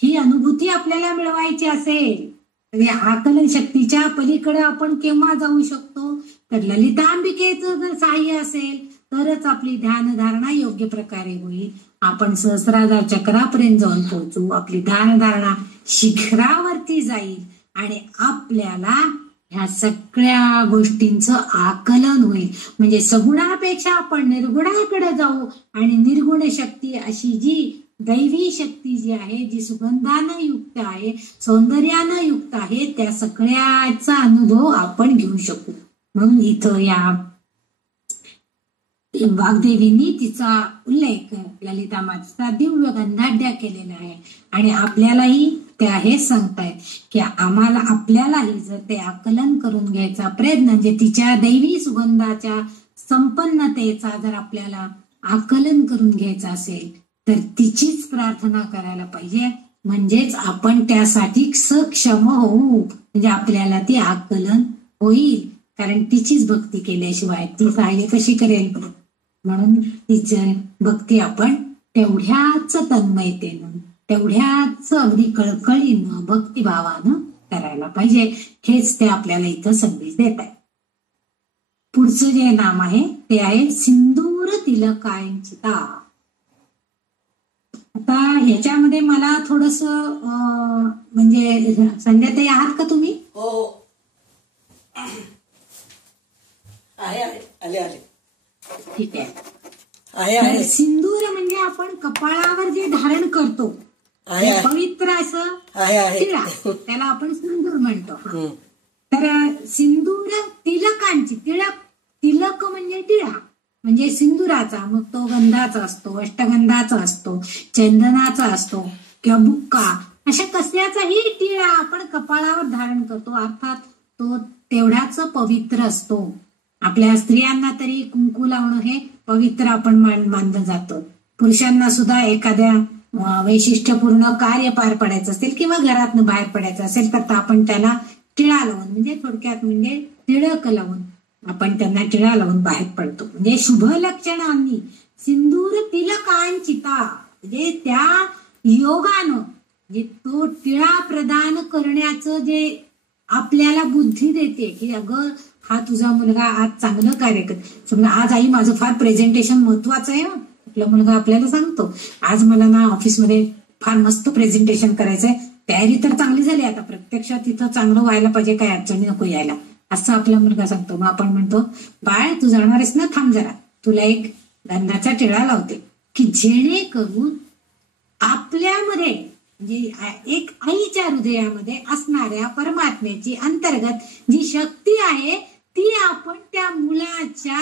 ही अनुभूती आपल्याला मिळवायची असेल तर या आकलन शक्तीच्या पलीकडे आपण केव्हा जाऊ शकतो? तर ललितांबिकेचं जर सहाय्य असेल तरच आपली ध्यानधारणा योग्य प्रकारे होईल. आपण सहस्राधार चक्रापर्यंत जाऊन पोहोचू, आपली ध्यानधारणा शिखरावरती जाईल आणि आपल्याला ह्या सगळ्या गोष्टींचं आकलन होईल. म्हणजे सगुणापेक्षा आपण निर्गुणाकडे जाऊ आणि निर्गुण शक्ती अशी जी दैवी शक्ती जी आहे, जी सुगंधानं युक्त आहे, सौंदर्यानं युक्त आहे, त्या सगळ्याचा अनुभव आपण घेऊ शकू. म्हणून इथं या वाग्देवींनी तिचा उल्लेख ललिता मातेचा दिव्य गंधाढ्य केलेला आहे आणि आपल्यालाही त्या हे सांगतायत की आपल्यालाही जर ते आकलन करून घ्यायचा प्रयत्न, म्हणजे तिच्या दैवी सुगंधाच्या संपन्नतेचा जर आपल्याला आकलन करून घ्यायचं असेल तर तिचीच प्रार्थना करायला पाहिजे. म्हणजेच आपण त्यासाठी सक्षम होऊ, म्हणजे आपल्याला ती आकलन होईल. कारण तिचीच भक्ती केल्याशिवाय ती सहाय्य कशी करेल? म्हणून तिची भक्ती आपण तेवढ्याच तन्मयतेनं, तेवढ्याच अगदी कळकळीनं, भक्तिभावानं करायला पाहिजे. हेच ते आपल्याला इथं संदेश देत आहे. पुढचं जे नाम आहे ते आहे सिंदूर तिलकांचिता. आता ह्याच्यामध्ये मला थोडस म्हणजे संध्याताई आहात का तुम्ही? हो, आले. ठीक आहे. सिंदूर म्हणजे आपण कपाळावर जे धारण करतो पवित्र असं तिळा, त्याला आपण सिंदूर म्हणतो. तर सिंदूर तिलकांची, तिलक म्हणजे टिळा, म्हणजे सिंदुराचा. मग तो गंधाचा असतो, अष्टगंधाचा असतो, चंदनाचा असतो किंवा बुक्का, अशा कसल्याचाही टिळा आपण कपाळावर धारण करतो. अर्थात तो तेवढाच पवित्र असतो. आपल्या स्त्रियांना तरी कुंकू लावणं हे पवित्र आपण मानलं जातं. पुरुषांना सुद्धा एखाद्या वैशिष्ट्यपूर्ण कार्य पार पडायचं असेल किंवा घरातनं बाहेर पडायचं असेल तर आपण त्याला टिळा लावून, म्हणजे थोडक्यात म्हणजे टिळक लावून आपण त्यांना टिळा लावून बाहेर पडतो. म्हणजे शुभ लक्षणांनी सिंदूर तिलकांचिता, म्हणजे त्या योगानं, म्हणजे तो टिळा प्रदान करण्याचं जे आपल्याला बुद्धी देते की अगं हा तुझा मुलगा आज चांगलं कार्य करतो. समजा आज आई माझं फार प्रेझेंटेशन महत्वाचं आहे, आपला मुलगा आपल्याला सांगतो आज मला ना ऑफिसमध्ये फार मस्त प्रेझेंटेशन करायचंय, तयारी तर चांगली झाली, आता प्रत्यक्षात तिथं चांगलं व्हायला पाहिजे, काय अडचणी नको यायला, असं आपला मुलगा सांगतो. मग आपण म्हणतो बाळ तू जाणार आहेस ना, थांब जरा, तुला एक गंधाचा टिळा लावते, की जेणेकरून आपल्यामध्ये म्हणजे एक आईच्या हृदयामध्ये असणाऱ्या परमात्म्याची अंतर्गत जी शक्ती आहे ती आपण त्या मुलाच्या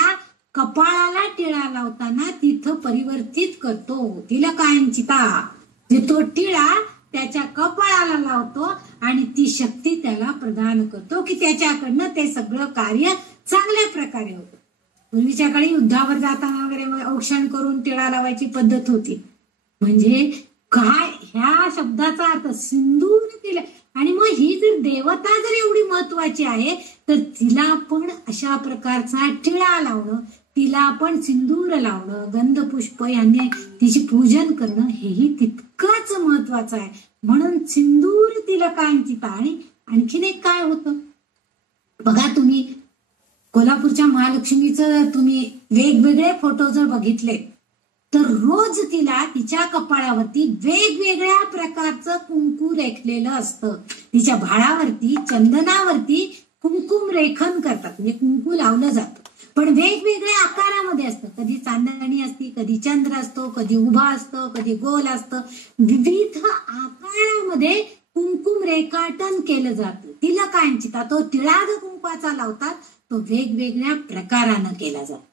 कपाळाला टिळा लावताना तिथं परिवर्तित करतो. तिलकांचिता, जे तो टिळा त्याच्या कपाळाला लावतो आणि ती शक्ती त्याला प्रदान करतो की त्याच्याकडनं ते सगळं कार्य चांगल्या प्रकारे होतं. पूर्वीच्या काळी युद्धावर जाताना वगैरे औक्षण करून टिळा लावायची पद्धत होती. म्हणजे काय ह्या शब्दाचा अर्थ सिंदूर तिलक. आणि मग ही जर देवता जर एवढी महत्वाची आहे तर तिला पण अशा प्रकारचा टिळा लावणं, तिला पण सिंदूर लावणं, गंधपुष्प यांनी तिचे पूजन करणं हेही तितकंच महत्वाचं आहे. म्हणून सिंदूर तिलकांचिता. आणि आणखीन एक काय होतं बघा, तुम्ही कोल्हापूरच्या महालक्ष्मीचं तुम्ही वेगवेगळे फोटो जर बघितले तर रोज तिला तिच्या कपाळावरती वेगवेगळ्या प्रकारचं कुंकू रेखलेलं असतं. तिच्या भाळावरती, चंदनावरती कुंकुम रेखन करतात, म्हणजे कुंकू लावलं जातं, पण वेगवेगळ्या आकारामध्ये असतं. कधी चांदणी असती, कधी चंद्र असतो, कधी उभा असतो, कधी गोल असतं. विविध आकारामध्ये कुंकुम रेखाटन केलं जातं. तिलकांचिता, तो टिळा जो कुंकवाचा लावतात तो वेगवेगळ्या प्रकारानं केला जातो.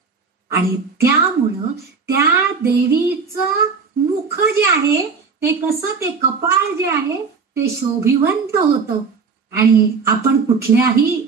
आणि त्यामुळं त्या देवीचं मुख जे आहे ते कसं, ते कपाळ जे आहे ते शोभिवंत होतं. आणि आपण कुठल्याही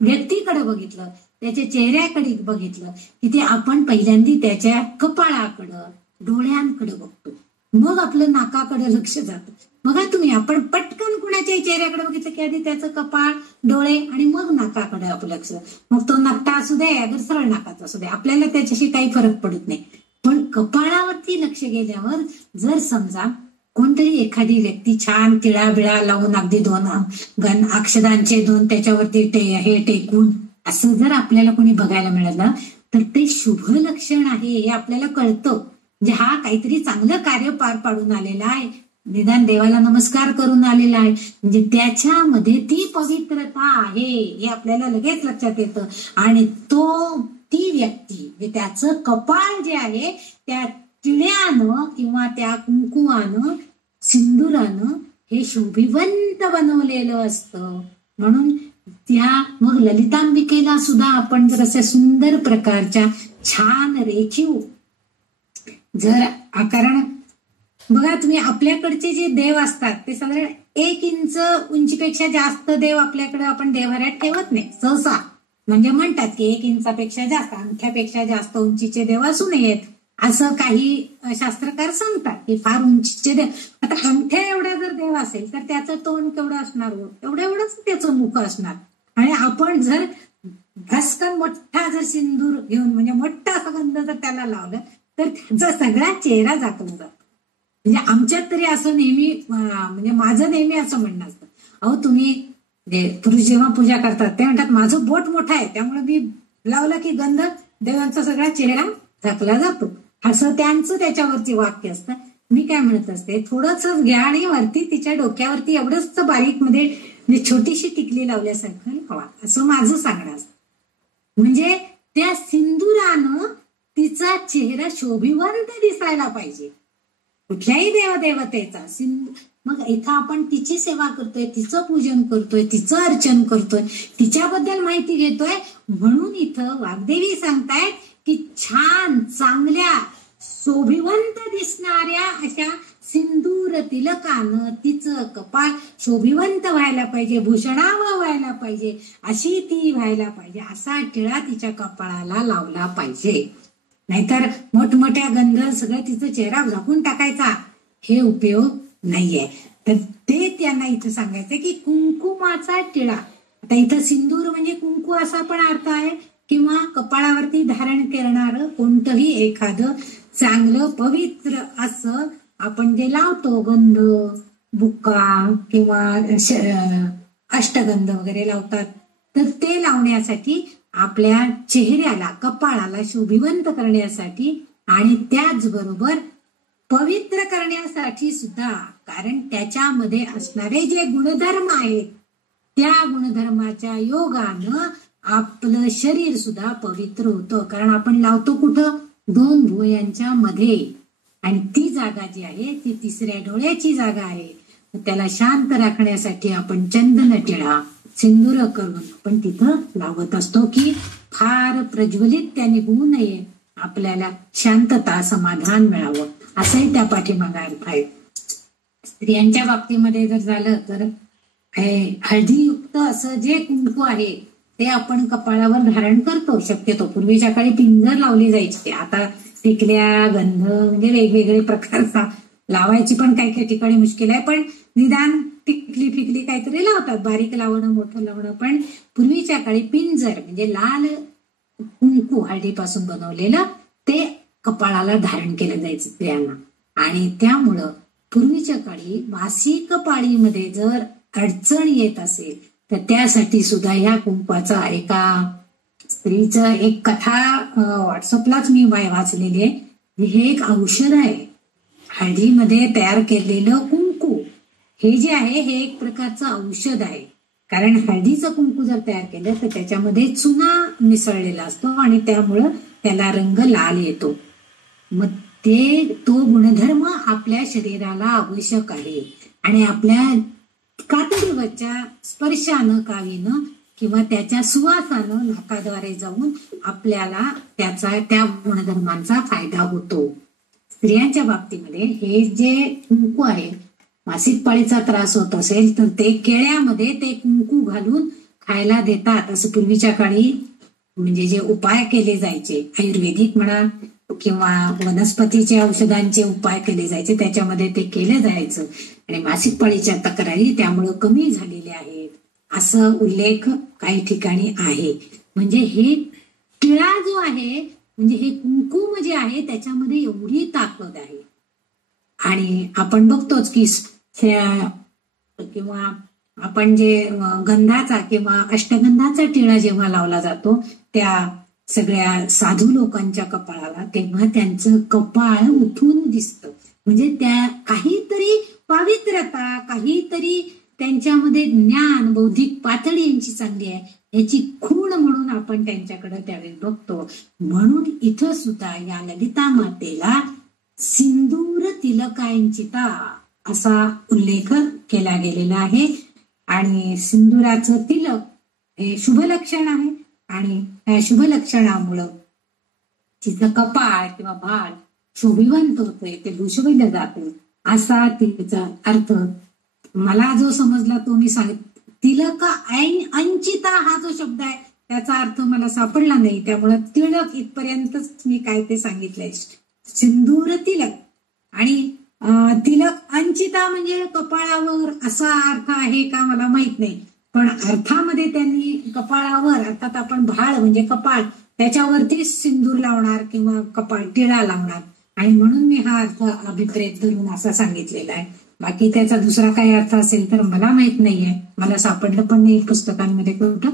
व्यक्तीकडे बघितलं, त्याच्या चेहऱ्याकडे बघितलं की ते आपण पहिल्यांदा त्याच्या कपाळाकडं, डोळ्यांकडे बघतो, मग आपलं नाकाकडे लक्ष जातं. बघा तुम्ही, आपण पटकन कुणाच्याही चेहऱ्याकडे बघितलं की आधी त्याचं कपाळ, डोळे आणि मग नाकाकडे आपलं लक्ष. मग तो नकटा असू दे अगर सरळ नाकाचा असू दे, आपल्याला त्याच्याशी काही फरक पडत नाही. पण कपाळावरती लक्ष गेल्यावर जर समजा कोणतरी एखादी व्यक्ती छान तिळा बिळा लावून अगदी दोन अक्षदांचे दोन त्याच्यावरती हे टेकून असं जर आपल्याला कोणी बघायला मिळालं तर ते शुभ लक्षण आहे हे आपल्याला कळतं. म्हणजे हा काहीतरी चांगलं कार्य पार पाडून आलेला आहे, निदान देवाला नमस्कार करून आलेला आहे, म्हणजे त्याच्यामध्ये ती पवित्रता आहे हे आपल्याला लगेच लक्षात येतं. आणि ती व्यक्ती त्याचं कपाळ जे आहे त्या तिळ्यानं किंवा त्या कुंकुवानं, सिंदुरानं हे शोभिवंत बनवलेलं असतं. म्हणून मग ललितांबिकेला सुद्धा आपण जर अशा सुंदर प्रकारच्या छान रेखीव जर कारण बघा तुम्ही, आपल्याकडचे जे देव असतात ते साधारण 1 इंच उंचीपेक्षा जास्त देव आपल्याकडे आपण देव्हाऱ्यात ठेवत नाही सहसा. म्हणजे म्हणतात की 1 इंचापेक्षा जास्त, अंगठ्यापेक्षा जास्त उंचीचे देव असू नयेत असं काही शास्त्रकार सांगतात की फार उंचीचे देव. आता अंगठ्या एवढा जर देव असेल तर त्याचं तोंड केवढं असणार, एवढंच त्याचं मुख असणार. आणि आपण जर भस्कन मोठा जर सिंदूर घेऊन म्हणजे मोठा असा गंध जर त्याला लावलं तर त्याचा सगळा चेहरा झाकून जातो. म्हणजे आमच्यात तरी असं नेहमी, म्हणजे माझं नेहमी असं म्हणणं असतं, अहो तुम्ही पुरुष जेव्हा पूजा करतात ते म्हणतात माझं बोट मोठं आहे त्यामुळे मी लावलं की गंध देवांचा सगळा चेहरा झाकला जातो, असं त्यांचं त्याच्यावरती वाक्य असतं. मी काय म्हणत असते, थोडंच घ्या आणि वरती तिच्या डोक्यावरती एवढंच बारीक मध्ये म्हणजे छोटीशी टिकली लावल्यासारखं हवा, असं माझं सांगणं असतं. म्हणजे त्या सिंदुरानं तिचा चेहरा शोभिवंत दिसायला पाहिजे कुठल्याही देवदेवतेचा. मग इथं आपण तिची सेवा करतोय, तिचं पूजन करतोय, तिचं अर्चन करतोय, तिच्याबद्दल माहिती घेतोय. म्हणून इथं वाग्देवी सांगतायत की छान चांगल्या शोभिवंत दिसणाऱ्या अशा सिंदूर तिलकानं तिचं कपाळ शोभिवंत व्हायला पाहिजे, भूषणावं व्हायला पाहिजे, अशी ती व्हायला पाहिजे, असा टिळा तिच्या कपाळाला लावला पाहिजे. नाहीतर मोठमोठ्या गंध सगळं तिचा चेहरा झाकून टाकायचा हे उपयोग नाहीये. तर ते त्यांना इथं सांगायचं की कुंकुमाचा टिळा. आता इथं सिंदूर म्हणजे कुंकू असा पण अर्थ आहे किंवा कपाळावरती धारण करणारं कोणतंही एखादं चांगलं पवित्र असं आपण जे लावतो गंध, बुक्का किंवा अष्टगंध वगैरे लावतात, तर ते लावण्यासाठी आपल्या चेहऱ्याला कपाळाला शोभिवंत करण्यासाठी आणि त्याचबरोबर पवित्र करण्यासाठी सुद्धा. कारण त्याच्यामध्ये असणारे जे गुणधर्म आहेत त्या गुणधर्माच्या योगानं आपलं शरीर सुद्धा पवित्र होतं. कारण आपण लावतो कुठं, 2 भुवयांच्या मध्ये, आणि ती जागा जी आहे ती 3ऱ्या डोळ्याची जागा आहे. त्याला शांत राखण्यासाठी आपण चंदन टिळा सिंदूर करून आपण तिथं लावत असतो की फार प्रज्वलित त्याने होऊ नये, आपल्याला शांतता समाधान मिळावं, असंही त्या पाठीमागे अर्थ आहे. स्त्रियांच्या बाबतीमध्ये जर झालं तर हळदीयुक्त असं जे कुंकू आहे ते आपण कपाळावर धारण करतो शक्यतो. पूर्वीच्या काळी पिंजर लावली जायची, आता टिकल्या गंध म्हणजे वेगवेगळे प्रकारचा लावायची पण काही काही ठिकाणी मुश्किल आहे, पण निदान टिकली फिकली काहीतरी लावतात, बारीक लावणं मोठं लावणं. पण पूर्वीच्या काळी पिंजर म्हणजे लाल कुंकू हळदीपासून बनवलेलं ते कपाळाला धारण केलं जायचं स्त्रियांना. आणि त्यामुळं पूर्वीच्या काळी मासिक पाळीमध्ये जर अडचण येत असेल तर त्यासाठी सुद्धा ह्या कुंकवाचा एका स्त्रीचं एक कथा व्हॉट्सअपलाच मी वाचलेली आहे. हे एक औषध आहे, हळदीमध्ये तयार केलेलं कुंकू हे जे आहे हे एक प्रकारचं औषध आहे. कारण हळदीचं कुंकू जर तयार केलं तर त्याच्यामध्ये चुना मिसळलेला असतो आणि त्यामुळं त्याला रंग लाल येतो. मग तो गुणधर्म आपल्या शरीराला आवश्यक आहे आणि आपल्या कातडीवरच्या स्पर्शानं कावीनं किंवा त्याच्या सुवासानं नाकाद्वारे जाऊन आपल्याला त्या गुणधर्मांचा फायदा होतो. स्त्रियांच्या बाबतीमध्ये हे जे कुंकू आहे मासिक पाळीचा त्रास होत असेल तर ते केळ्यामध्ये ते कुंकू घालून खायला देतात. असं पूर्वीच्या काळी म्हणजे जे उपाय केले जायचे, आयुर्वेदिक म्हणा किंवा वनस्पतीचे औषधांचे उपाय केले जायचे, त्याच्यामध्ये ते केलं जायचं आणि मासिक पाळीच्या तक्रारी त्यामुळं कमी झालेल्या आहेत असं उल्लेख काही ठिकाणी आहे. म्हणजे हे टिळा जो आहे, म्हणजे हे कुंकुम जे आहे त्याच्यामध्ये एवढी ताकद आहे. आणि आपण बघतोच की किंवा आपण जे गंधाचा किंवा अष्टगंधाचा टिळा जेव्हा लावला जातो त्या सगळ्या साधू लोकांच्या कपाळाला, तेव्हा त्यांचं कपाळ उठून दिसतं. म्हणजे त्या काहीतरी पावित्र्यता, काहीतरी त्यांच्यामध्ये ज्ञान, बौद्धिक पातळी यांची चांगली आहे याची खूण म्हणून आपण त्यांच्याकडे त्यावेळेस बघतो. म्हणून इथं सुद्धा या ललिता मातेला सिंदूर तिलकांचिता असा उल्लेख केला गेलेला आहे. आणि सिंदुराचं तिलक हे शुभ लक्षण आहे आणि या शुभ लक्षणामुळं तिचं कपाळ किंवा भाल शोभिवंत होतोय, ते भूषविलं जातं असा तिचा अर्थ मला जो समजला तो मी सांगित. तिलक अंचिता हा जो शब्द आहे त्याचा अर्थ मला सापडला नाही, त्यामुळे तिलक इथपर्यंतच मी काय ते सांगितलंय. सिंदूर तिलक आणि तिलक अंचिता म्हणजे कपाळावर असा अर्थ आहे का मला माहित नाही, पण अर्थामध्ये त्यांनी कपाळावर अर्थात आपण भाळ म्हणजे कपाळ त्याच्यावरती सिंदूर लावणार किंवा कपाळ टिळा लावणार आणि म्हणून मी हा अर्थ अभिप्रेत धरून असा सांगितलेला आहे. बाकी त्याचा दुसरा काही अर्थ असेल तर मला माहित नाहीये, मला सापडलं पण नाही पुस्तकांमध्ये कुठं,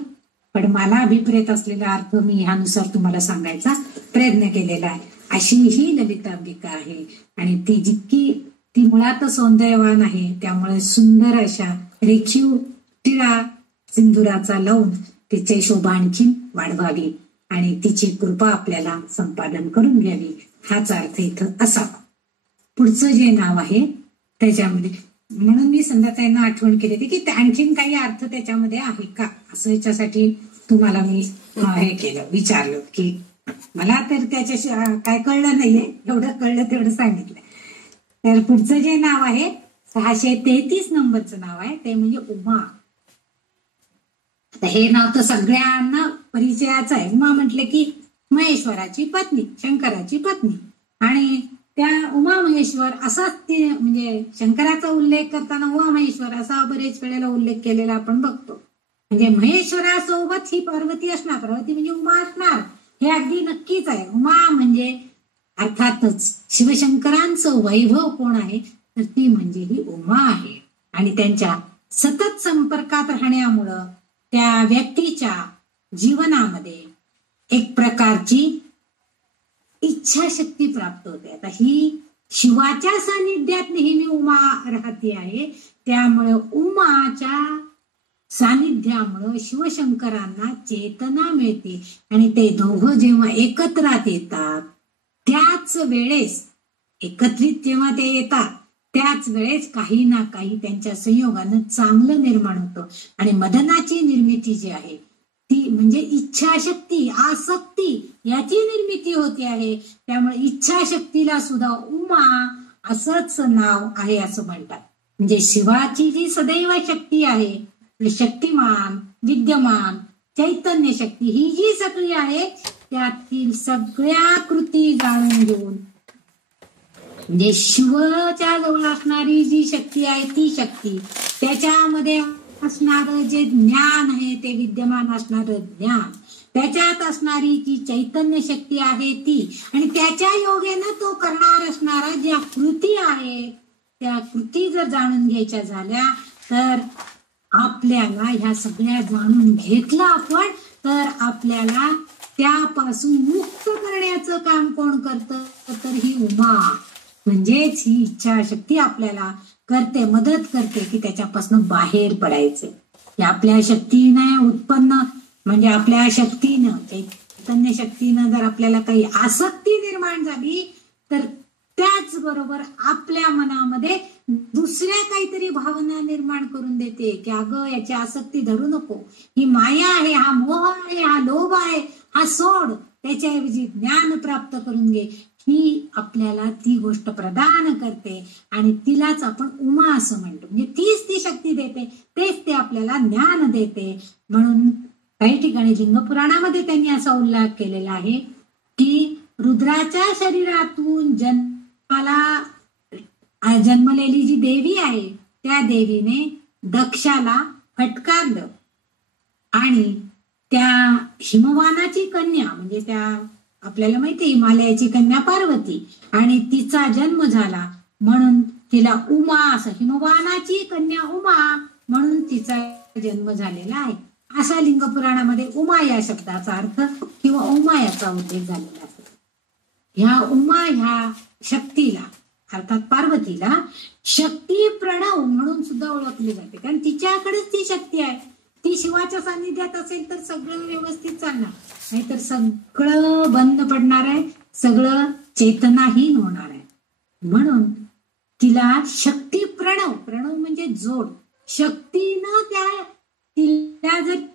पण मला अभिप्रेत असलेला अर्थ मी ह्यानुसार तुम्हाला सांगायचा प्रयत्न केलेला आहे. अशी ही ललितांबिका आहे आणि ती जितकी ती मुळात सौंदर्यवान आहे त्यामुळे सुंदर अशा रेखीव टिळा सिंदुराचा लावून तिचे शोभा आणखी वाढवावी आणि तिची कृपा आपल्याला संपादन करून घ्यावी हाच अर्थ इथं असावा. पुढचं जे नाव आहे त्याच्यामध्ये म्हणून मी संध्याताईंना आठवण केली होती की आणखीन काही अर्थ त्याच्यामध्ये आहे का असं याच्यासाठी तुम्हाला मी हे केलं, विचारलं की मला तर त्याच्याशी काय कळलं नाहीये, एवढं कळलं तेवढं सांगितलं. तर पुढचं जे नाव आहे 633 नंबरचं नाव आहे ते म्हणजे उमा. हे नाव तर सगळ्यांना परिचयाचं आहे. उमा म्हटले की महेश्वराची पत्नी, शंकराची पत्नी. आणि त्या उमा महेश्वर असाच ते म्हणजे शंकराचा उल्लेख करताना उमा महेश्वर असा बरेच वेळेला उल्लेख केलेला आपण बघतो. म्हणजे महेश्वरासोबत ही पार्वती असणार, पार्वती म्हणजे उमा असणार हे अगदी नक्कीच आहे. उमा म्हणजे अर्थातच शिवशंकरांचं वैभव कोण आहे तर ती म्हणजे ही उमा आहे. आणि त्यांच्या सतत संपर्कात राहण्यामुळं त्या व्यक्तीच्या जीवनामध्ये एक प्रकारची इच्छाशक्ती प्राप्त होते. आता ही शिवाच्या सानिध्यात नेहमी उमा राहते आहे, त्यामुळे उमाच्या सानिध्यामुळे शिवशंकरांना चेतना मिळते आणि ते दोघं जेव्हा एकत्रात येतात त्याच वेळेस एकत्रित जेव्हा ते येतात त्याच वेळेस काही ना काही त्यांच्या संयोगानं चांगलं निर्माण होतं आणि मदनाची निर्मिती जी आहे ती म्हणजे इच्छाशक्ती, आसक्ती याची निर्मिती होते आहे. त्यामुळे इच्छाशक्तीला सुद्धा उमा असंच नाव आहे असं म्हणतात. म्हणजे शिवाची जी सदैव शक्ती आहे, शक्तिमान, विद्यमान, चैतन्य शक्ती ही जी सगळी आहे त्यातील सगळ्या कृती जाणून घेऊन म्हणजे शिवच्या जवळ असणारी जी शक्ती आहे ती शक्ती, त्याच्यामध्ये असणार जे ज्ञान आहे ते विद्यमान असणार ज्ञान, त्याच्यात असणारी जी चैतन्य शक्ती आहे ती आणि त्याच्या योगेनं तो करणार असणारा ज्या कृती आहे त्या कृती जर जाणून घ्यायच्या झाल्या तर आपल्याला ह्या सगळ्या जाणून घेतलं आपण तर आपल्याला त्यापासून मुक्त करण्याचं काम कोण करतं तर ही उमा म्हणजेच ही इच्छाशक्ती आपल्याला करते, मदत करते की त्याच्यापासून बाहेर पडायचे. आपल्या शक्तीने उत्पन्न म्हणजे आपल्या शक्तीनं चैतन्य शक्तीनं जर आपल्याला काही आसक्ती निर्माण झाली तर त्याचबरोबर आपल्या मनामध्ये दुसऱ्या काहीतरी भावना निर्माण करून देते की अगं याची आसक्ती धरू नको, ही माया आहे, हा मोह आहे, हा लोभ आहे, हा सोड, त्याच्याऐवजी ज्ञान प्राप्त करून घे, ही आपल्याला ती गोष्ट प्रदान करते आणि तिलाच आपण उमा असं म्हणतो. म्हणजे तीच ती शक्ती देते, तेच ते आपल्याला ज्ञान देते. म्हणून काही ठिकाणी लिंगपुराणामध्ये त्यांनी असा उल्लेख केलेला आहे की रुद्राच्या शरीरातून जन्मलेली जी देवी आहे त्या देवीने दक्षाला फटकारलं आणि त्या हिमवानाची कन्या म्हणजे त्या आपल्याला माहिती हिमालयाची कन्या पार्वती आणि तिचा जन्म झाला म्हणून तिला उमा असं हिमवानाची कन्या उमा म्हणून तिचा जन्म झालेला आहे. अशा लिंगपुराणामध्ये उमा या शब्दाचा अर्थ किंवा उमा याचा उल्लेख झालेला आहे. ह्या उमा ह्या शक्तीला अर्थात पार्वतीला शक्ती प्रणव म्हणून सुद्धा ओळखली जाते, कारण तिच्याकडेच ती शक्ती आहे. ती शिवाच्या सानिध्यात असेल तर सगळं व्यवस्थित चालणार, नाहीतर सगळं बंद पडणार आहे, सगळं चेतनाहीन होणार आहे. म्हणून तिला शक्ती प्रणव, प्रणव म्हणजे जोड, शक्तीनं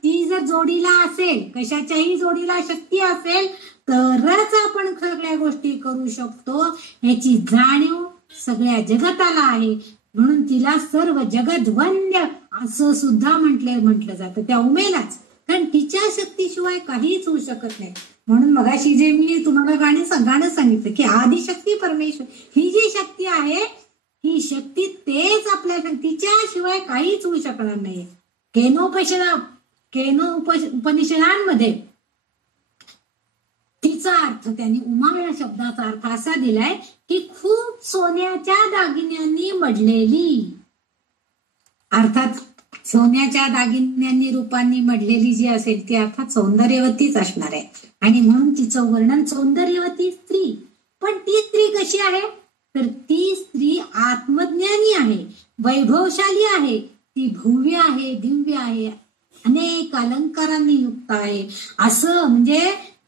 ती जर जोडीला असेल, कशाच्याही जोडीला शक्ती असेल तरच आपण सगळ्या गोष्टी करू शकतो याची जाणीव सगळ्या जगताला आहे. म्हणून तिला सर्व जगद्वंद्य असं सुद्धा म्हटलं जातं त्या उमेलाच, कारण तिच्या शक्तीशिवाय काहीच होऊ शकत नाही. म्हणून मगाशी जे मी तुम्हाला गाणं सांगितलं की आदिशक्ती परमेश्वर ही जी शक्ती आहे ही शक्ती तेच आपल्या तिच्याशिवाय काहीच होऊ शकणार नाही. उपनिषदांमध्ये तिचा अर्थ त्यांनी उमा या शब्दाचा अर्थ असा दिलाय की खूप सोन्याच्या दागिन्यांनी मढलेली, अर्थात सोन्याच्या दागिन्यांनी रूपांनी मढलेली जी असेल ती अर्थात सौंदर्यवतीच असणार आहे. आणि म्हणून तिचं वर्णन सौंदर्यवती स्त्री. पण ती स्त्री कशी आहे तर ती स्त्री आत्मज्ञानी आहे, वैभवशाली आहे, ती भव्य आहे, दिव्य आहे, अनेक अलंकारांनी युक्त आहे. असं म्हणजे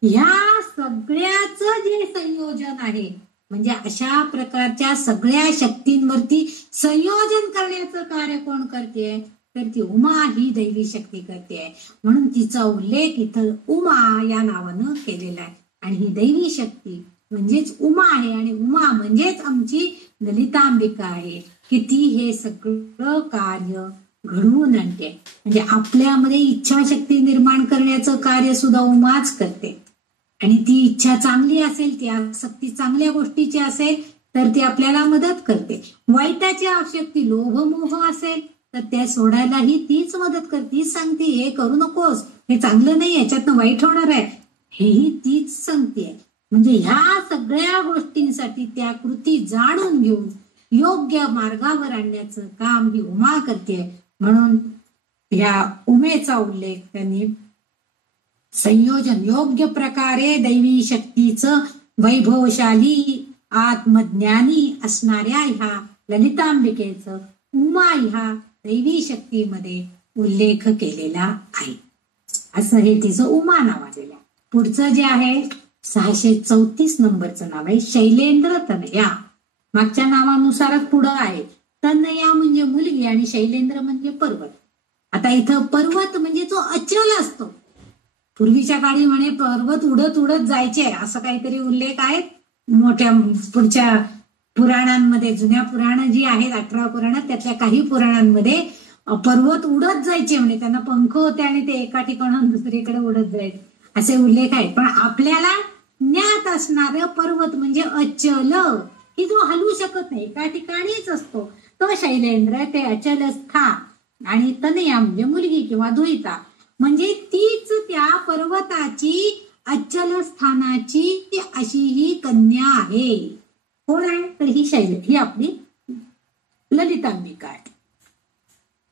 ह्या सगळ्याच जे संयोजन आहे, म्हणजे अशा प्रकारच्या सगळ्या शक्तींवरती संयोजन करण्याचं कार्य कोण करते तर ती उमा ही दैवी शक्ती करते. म्हणून तिचा उल्लेख इथं उमा या नावानं केलेला आहे. आणि ही दैवी शक्ती म्हणजेच उमा आहे आणि उमा म्हणजेच आमची ललितांबिका आहे की ती हे सगळं कार्य घडवून आणते. म्हणजे आपल्यामध्ये इच्छाशक्ती निर्माण करण्याचं कार्य सुद्धा उमाच करते. आणि ती इच्छा चांगली असेल, ती आसक्ती चांगल्या गोष्टीची असेल तर ती आपल्याला मदत करते. वाईटाची आसक्ती लोभ मोह असेल तर त्या सोडायलाही तीच मदत करते, तीच सांगते हे करू नकोस, हे चांगलं नाही, याच्यातनं वाईट होणार आहे, हेही तीच सांगते. म्हणजे ह्या सगळ्या गोष्टींसाठी त्या कृती जाणून घेऊन योग्य मार्गावर आणण्याचं काम ही उमा करते. म्हणून ह्या उमेचा उल्लेख त्यांनी संयोजन योग्य प्रकारे दैवी शक्तीचं वैभवशाली आत्मज्ञानी असणाऱ्या ह्या ललितांबिकेचं उमा ह्या दैवी शक्तीमध्ये उल्लेख केलेला आहे. असं हे तिचं उमा नाव आलेलं आहे. पुढचं जे आहे 634 नंबरचं नाव आहे शैलेंद्र तनया. मागच्या नावानुसारच पुढं आहे. तनया म्हणजे मुलगी आणि शैलेंद्र म्हणजे पर्वत. आता इथं पर्वत म्हणजे जो अचल असतो. पूर्वीच्या काळी म्हणे पर्वत उडत उडत जायचे असं काहीतरी उल्लेख आहेत मोठ्या पुढच्या पुराणांमध्ये. जुन्या पुराण जी आहेत 18 पुराण त्यातल्या काही पुराणांमध्ये पर्वत उडत जायचे म्हणे, त्यांना पंख होते आणि ते एका ठिकाणाहून दुसरीकडे उडत जायचे असे उल्लेख आहेत. पण आपल्याला ज्ञात असणारं पर्वत म्हणजे अचल की जो हलू शकत नाही, एका ठिकाणीच असतो तो शैलेंद्र, ते अचल स्थान. आणि तनया म्हणजे मुलगी किंवा दुहिता म्हणजे तीच त्या पर्वताची अचल स्थानाची अशी ही कन्या आहे. कोण आहे तर ही ही आपली ललितांबिका आहे.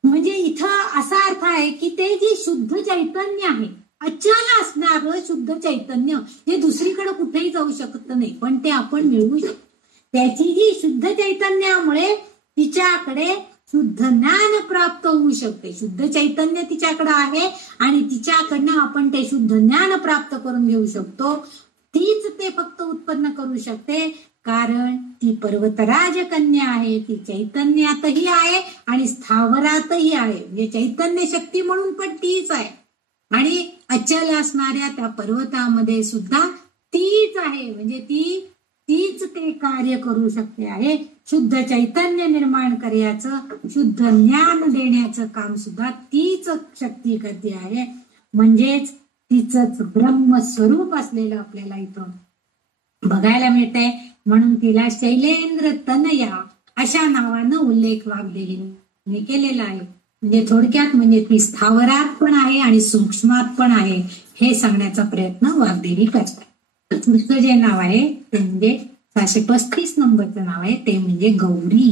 म्हणजे इथं असा अर्थ आहे की ते जी शुद्ध चैतन्य आहे, अचल असणार शुद्ध चैतन्य जे दुसरीकडे कुठेही जाऊ शकत नाही पण ते आपण मिळवू शकतो. त्याची जी शुद्ध चैतन्यामुळे तिच्याकडे शुद्ध ज्ञान प्राप्त होऊ शकते. शुद्ध चैतन्य तिच्याकडे आहे आणि तिच्याकडनं आपण ते शुद्ध ज्ञान प्राप्त करून घेऊ शकतो. तीच ते फक्त उत्पन्न करू शकते कारण ती पर्वतराज कन्या आहे. ती चैतन्यातही आहे आणि स्थावरातही आहे. म्हणजे चैतन्य शक्ती म्हणून पण तीच आहे आणि अचल असणाऱ्या त्या पर्वतामध्ये सुद्धा तीच आहे. म्हणजे ती तीच ते कार्य करू शकते आहे. शुद्ध चैतन्य निर्माण करायचं, शुद्ध ज्ञान देण्याचं काम सुद्धा तीच शक्ती करते आहे. म्हणजेच तिचंच ब्रह्मस्वरूप असलेलं आपल्याला इथं बघायला मिळतंय. म्हणून तिला शैलेंद्र तनया अशा नावानं उल्लेख वाग्देवीने केलेला आहे. म्हणजे थोडक्यात म्हणजे ती स्थावरात पण आहे आणि सूक्ष्मात पण आहे हे सांगण्याचा प्रयत्न वाग्देवी करतात. पुढचं जे नाव आहे ते म्हणजे 735 नंबरचं नाव आहे ते म्हणजे गौरी.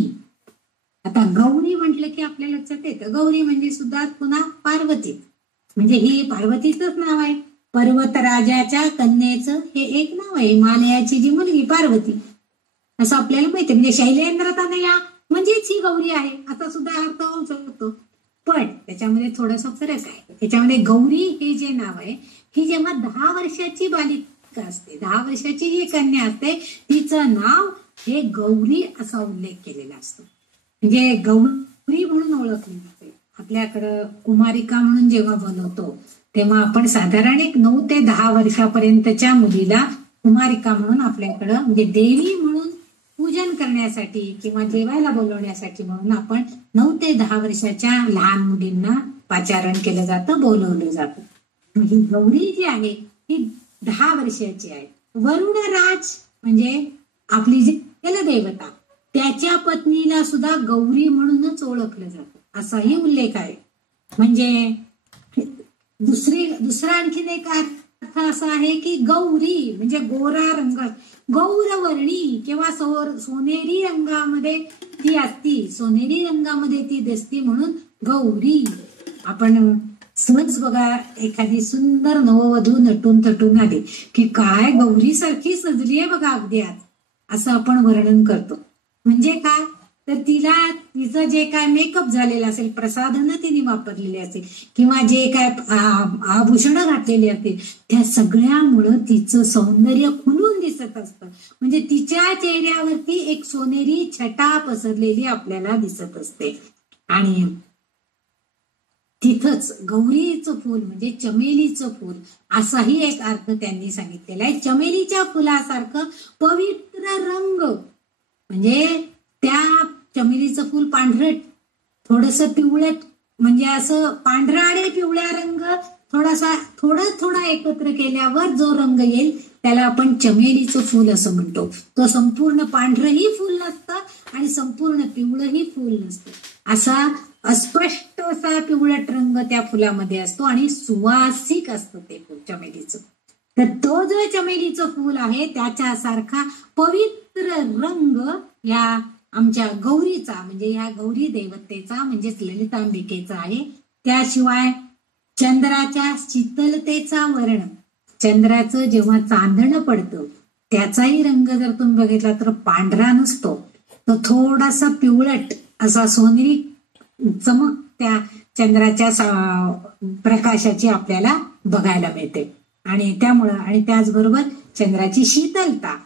आता गौरी म्हटलं की आपल्या लक्षात येतं गौरी म्हणजे सुद्धा पुन्हा पार्वती. म्हणजे ही पार्वतीचंच नाव आहे. पर्वतराजाच्या कन्येचं हे एक नाव आहे. हिमालयाची जी मुलगी पार्वती असं आपल्याला माहिती. म्हणजे शैलेंद्र तनया म्हणजेच ही गौरी आहे असा सुद्धा अर्थ होऊ शकतो. पण त्याच्यामध्ये थोडासा फरक आहे. त्याच्यामध्ये गौरी हे जे नाव आहे ही जेव्हा 10 वर्षाची बालिका असते, 10 वर्षाची जी कन्या असते तिचं नाव हे गौरी असा उल्लेख केलेला असतो. म्हणजे गौरी म्हणून ओळखली जाते. आपल्याकडं कुमारिका म्हणून जेव्हा बनवतो तेव्हा आपण साधारण एक 9 ते 10 वर्षापर्यंतच्या मुलीला कुमारिका म्हणून आपल्याकडं म्हणजे देवी म्हणून पूजन करण्यासाठी किंवा जेवायला बोलवण्यासाठी म्हणून आपण 9 ते 10 वर्षाच्या लहान मुलींना पाचारण केलं जातं, बोलवलं जातं. ही गौरी जी आहे ही 10 वर्षाची आहे. वरुणराज म्हणजे आपली जी जलदेवता त्याच्या पत्नीला सुद्धा गौरी म्हणूनच ओळखलं जातं असाही उल्लेख आहे. म्हणजे दुसरा आणखीन एक अर्थ असा आहे की गौरी म्हणजे गोरा रंग, गौरवर्णी किंवा सोनेरी रंगामध्ये ती असती, सोनेरी रंगामध्ये ती दिसती म्हणून गौरी. आपण सहज बघा एखादी सुंदर नववधू नटून थटून आली की काय गौरी सारखी सजली आहे बघा अगदी आज असं आपण वर्णन करतो. म्हणजे काय तर तिला तिचं जे काय मेकअप झालेलं असेल, प्रसाधनं तिने वापरलेली असेल किंवा जे काय आभूषणं घातलेली असतील त्या सगळ्यामुळं तिचं सौंदर्य खुलून दिसत असतं. म्हणजे तिच्या चेहऱ्यावरती एक सोनेरी छटा पसरलेली आपल्याला दिसत असते. आणि तिथंच गौरीचं फूल म्हणजे चमेलीचं फूल असाही एक अर्थ त्यांनी सांगितलेला आहे. चमेलीच्या फुलासारखं पवित्र रंग म्हणजे त्या चमेलीचं फूल पांढरट थोडस पिवळट म्हणजे असं पांढरा आणि पिवळ्या रंग थोडा एकत्र केल्यावर जो रंग येईल त्याला आपण चमेलीचं फूल असं म्हणतो. तो संपूर्ण पांढरही फूल नसतं आणि संपूर्ण पिवळंही फूल नसतं. असा अस्पष्ट असा पिवळट रंग त्या फुलामध्ये असतो आणि सुवासिक असतं ते फूल चमेलीचं. तर तो जो चमेलीचं फूल आहे त्याच्यासारखा पवित्र रंग या आमच्या गौरीचा म्हणजे या गौरी देवतेचा म्हणजेच ललितांबिकेचा आहे. त्याशिवाय चंद्राच्या शीतलतेचा वर्ण, चंद्राचं जेव्हा चांदणं पडतं त्याचाही रंग जर तुम्ही बघितला तर पांढरा नसतो, तो थोडासा पिवळट असा सोनेरी चमक त्या चंद्राच्या प्रकाशाची आपल्याला बघायला मिळते. आणि त्यामुळं आणि त्याचबरोबर चंद्राची शीतलता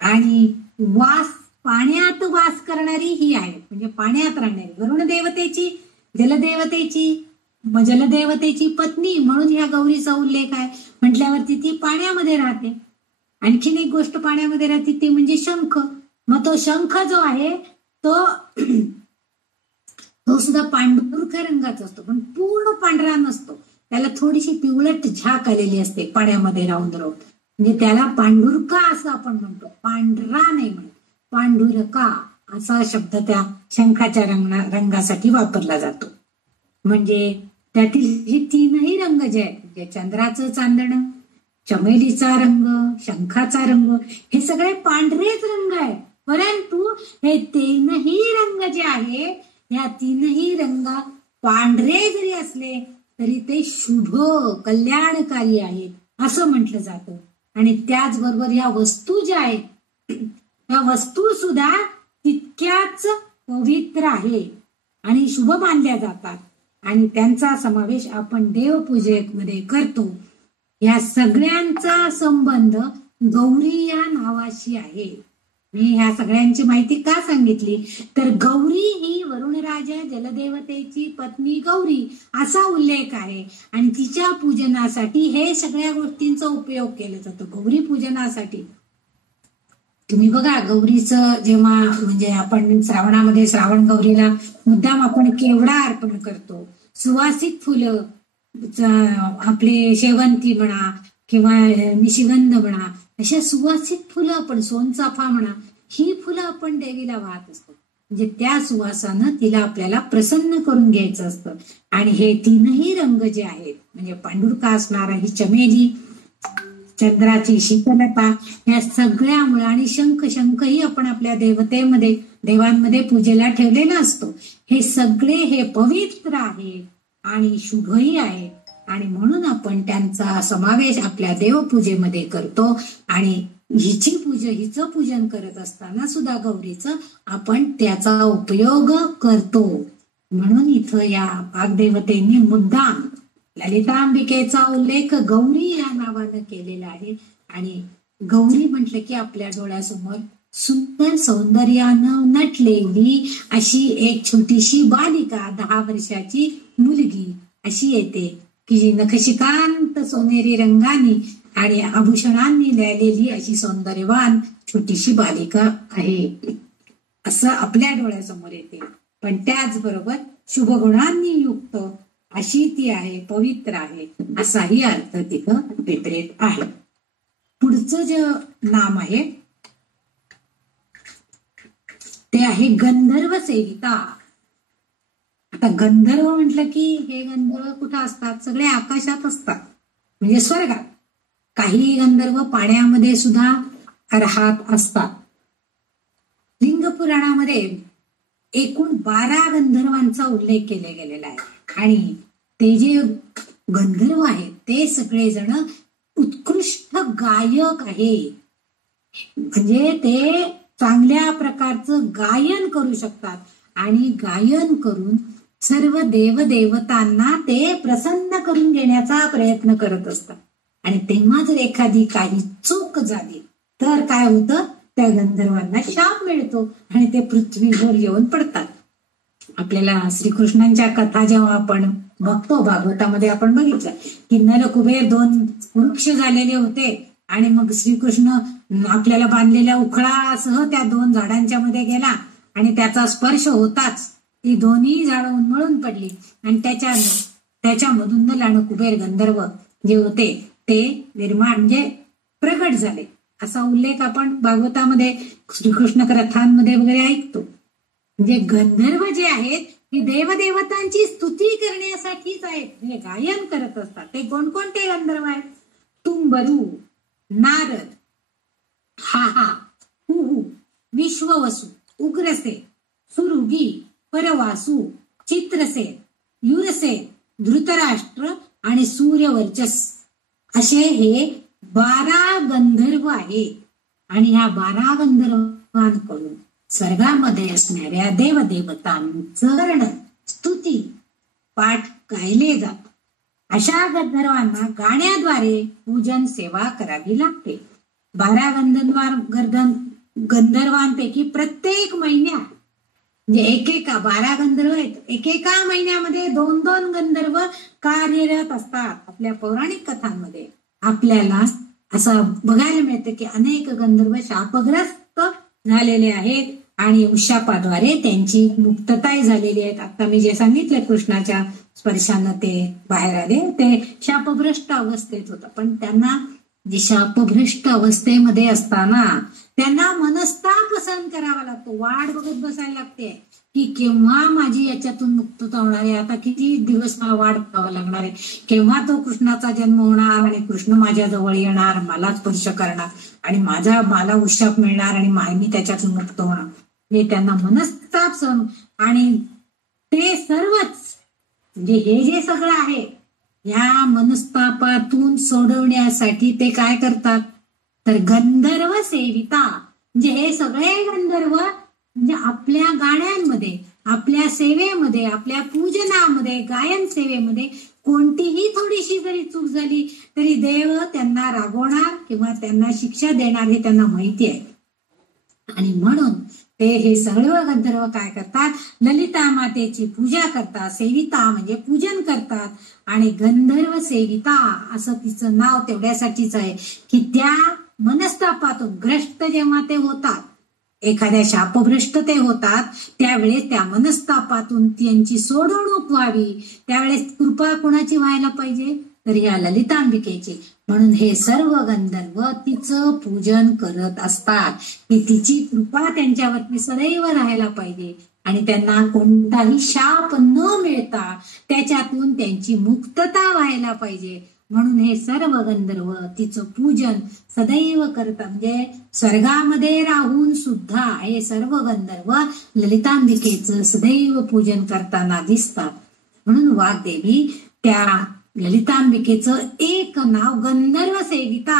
आणि वास, पाण्यात वास करणारी ही आहे म्हणजे पाण्यात राहणारी वरुण देवतेची जलदेवतेची पत्नी म्हणून ह्या गौरीचा उल्लेख आहे. म्हटल्यावरती ती पाण्यामध्ये राहते. आणखीन एक गोष्ट पाण्यामध्ये राहते ती म्हणजे शंख. मग तो शंख जो आहे तो सुद्धा पांढुरका रंगाचा असतो पण पूर्ण पांढरा नसतो. त्याला थोडीशी पिवळट झाक आलेली असते पाण्यामध्ये राहून म्हणजे त्याला पांढुरका असं आपण म्हणतो, पांढरा नाही म्हणत, पांढुरका असा शब्द त्या शंखाच्या रंगासाठी वापरला जातो. म्हणजे त्यातील हे 3ही रंग जे आहेत म्हणजे चंद्राचं चांदणं, चमेलीचा रंग, शंखाचा रंग हे सगळे पांढरेच रंग आहेत. परंतु हे 3ही रंग जे आहे या 3ही रंग पांढरे जरी असले तरी ते शुभ कल्याणकारी आहेत असं म्हटलं जातं. आणि त्याचबरोबर या वस्तू ज्या आहेत या वस्तू सुद्धा तितक्याच पवित्र आहे आणि शुभ मानल्या जातात आणि त्यांचा समावेश आपण देवपूजेमध्ये करतो. या सगळ्यांचा संबंध गौरी या नावाशी आहे. मी ह्या सगळ्यांची माहिती का सांगितली तर गौरी ही वरुणराजा जलदेवतेची पत्नी गौरी असा उल्लेख आहे आणि तिच्या पूजनासाठी हे सगळ्या गोष्टींचा उपयोग केला जातो. गौरी पूजनासाठी तुम्ही बघा गौरीचं जेव्हा म्हणजे आपण श्रावणामध्ये श्रावण गौरीला मुद्दाम आपण केवडा अर्पण करतो, सुवासिक फुलं, आपले शेवंती म्हणा किंवा निशिगंध म्हणा, अशा सुवासिक फुलं आपण सोनचाफा म्हणा, ही फुलं आपण देवीला वाहत असतो. म्हणजे त्या सुवासानं तिला आपल्याला प्रसन्न करून घ्यायचं असतं. आणि हे तीनही रंग जे आहेत म्हणजे पांढुरका असणारा ही चमेली, चंद्राची शीतलता, या सगळ्यामुळे आणि शंख ही आपण आपल्या देवांमध्ये पूजेला ठेवलेला असतो. हे सगळे हे पवित्र आहेत आणि शुभही आहे आणि म्हणून आपण त्यांचा समावेश आपल्या देवपूजेमध्ये करतो. आणि हिचं पूजन करत असताना सुद्धा गौरीचं आपण त्याचा उपयोग करतो. म्हणून इथं या वाग्देवतेने मुद्दाम ललितांबिकेचा उल्लेख गौरी या नावानं केलेला आहे. आणि गौरी म्हटलं की आपल्या डोळ्यासमोर सुंदर सौंदर्यानं नटलेली अशी एक छोटीशी बालिका, 10 वर्षाची मुलगी अशी येते की जी नखशिकांत सोनेरी रंगाने आणि आभूषणांनी लिहिलेली अशी सौंदर्यवान छोटीशी बालिका आहे असं आपल्या डोळ्यासमोर येते. पण त्याचबरोबर शुभगुणांनी युक्त अशी ती आहे, पवित्र आहे असाही अर्थ तिथं विपरीत आहे. पुढचं जे नाम आहे ते आहे गंधर्व सेविता. आता गंधर्व म्हटलं की हे गंधर्व कुठं असतात? सगळे आकाशात असतात, म्हणजे स्वर्गात. काही गंधर्व पाण्यामध्ये सुद्धा राहत असतात. लिंग पुराणामध्ये एकूण 12 गंधर्वांचा उल्लेख केला गेलेला आहे आणि ते जे गंधर्व आहेत ते सगळेजण उत्कृष्ट गायक आहे. म्हणजे ते चांगल्या प्रकारचं गायन करू शकतात आणि गायन करून सर्व देवदेवतांना ते प्रसन्न करून घेण्याचा प्रयत्न करत असतात. आणि तेव्हा जर एखादी काही चूक झाली तर काय होतं? त्या गंधर्वांना शाप मिळतो आणि ते पृथ्वीवर येऊन पडतात. आपल्याला श्रीकृष्णांच्या कथा जेव्हा आपण बघतो, भागवतामध्ये आपण बघितलं की नल कुबेर 2 वृक्ष झालेले होते आणि मग श्रीकृष्ण आपल्याला बांधलेल्या उखळासह त्या 2 झाडांच्या मध्ये गेला आणि त्याचा स्पर्श होताच ती दोन्ही झाडं उन्मळून पडली आणि त्याच्यामधून नल आणि कुबेर गंधर्व जे होते ते निर्माण म्हणजे प्रगट झाले असा उल्लेख आपण भागवतामध्ये श्रीकृष्ण कथांमध्ये वगैरे ऐकतो. म्हणजे गंधर्व जे आहेत ती देवदेवतांची स्तुती करण्यासाठीच आहेत, म्हणजे गायन करत असतात. ते कोणकोणते गंधर्व आहेत? तुंबरू, नारद, हा, हुहू, विश्ववसू, उग्रसेन, सुरुगी, परवासू, चित्रसेन, युरसेन, धृतराष्ट्र आणि सूर्यवर्चस असे हे 12 गंधर्व आहेत. आणि ह्या 12 गंधर्वांकडून स्वर्गामध्ये असणाऱ्या देवदेवतांचं स्तुती पाठ गायले जातात. अशा गंधर्वांना गाण्याद्वारे पूजन सेवा करावी लागते. 12 गंधर्वांपैकी प्रत्येक महिन्यात म्हणजे एकेका 12 गंधर्व आहेत, एकेका महिन्यामध्ये 2-2 गंधर्व कार्यरत असतात. आपल्या पौराणिक कथांमध्ये आपल्याला असं बघायला मिळतं की अनेक गंधर्व शापग्रस्त झालेले आहेत आणि उशापाद्वारे त्यांची मुक्तता झालेली आहे. आता मी जे सांगितलं कृष्णाच्या स्पर्शानं ते बाहेर आले, ते शापभ्रष्ट अवस्थेत होतं. पण त्यांना जे शापभ्रष्ट अवस्थेमध्ये असताना त्यांना मनस्ताप सहन करावा लागतो, वाट बघत बसायला लागते की केव्हा माझी याच्यातून मुक्तता होणार आहे, आता किती दिवस मला वाट बघावा लागणार आहे, केव्हा तो कृष्णाचा जन्म होणार आणि कृष्ण माझ्या जवळ येणार, मला स्पर्श करणार आणि मला उशाप मिळणार आणि मी त्याच्यातून मुक्त होणार. हे त्यांना मनस्ताप सहन. आणि ते सर्वच म्हणजे हे जे सगळं आहे या मनस्तापातून सोडवण्यासाठी ते काय करतात तर गंधर्व सेविता, म्हणजे हे सगळे गंधर्व म्हणजे आपल्या गाण्यांमध्ये, आपल्या सेवेमध्ये, आपल्या पूजनामध्ये, गायन सेवेमध्ये कोणतीही थोडीशी जरी चूक झाली तरी देव त्यांना रागवणार किंवा त्यांना शिक्षा देणार हे त्यांना माहिती आहे. आणि म्हणून ते हे सर्व गंधर्व काय करतात, ललिता मातेची पूजा करतात. सेविता म्हणजे पूजन करतात. आणि गंधर्व सेविता असं तिचं नाव तेवढ्यासाठीच आहे की त्या मनस्तापातून ग्रस्त जेव्हा ते होतात, एखाद्या शापभ्रष्ट ते होतात, त्यावेळेस त्या मनस्तापातून त्यांची सोडवणूक व्हावी, त्यावेळेस कृपा कुणाची व्हायला पाहिजे, तर या ललितांबिकेची. म्हणून हे सर्व गंधर्व तिचं पूजन करत असतात की तिची कृपा त्यांच्यावरती सदैव राहायला पाहिजे आणि त्यांना कोणताही शाप न मिळता त्याच्यातून त्यांची मुक्तता व्हायला पाहिजे. म्हणून हे सर्व गंधर्व तिचं पूजन सदैव करतात. म्हणजे स्वर्गामध्ये राहून सुद्धा हे सर्व गंधर्व ललितांबिकेचं सदैव पूजन करताना दिसतात. म्हणून वाग्देवी त्या ललितांबिकेचं एक नाव गंधर्व सेविता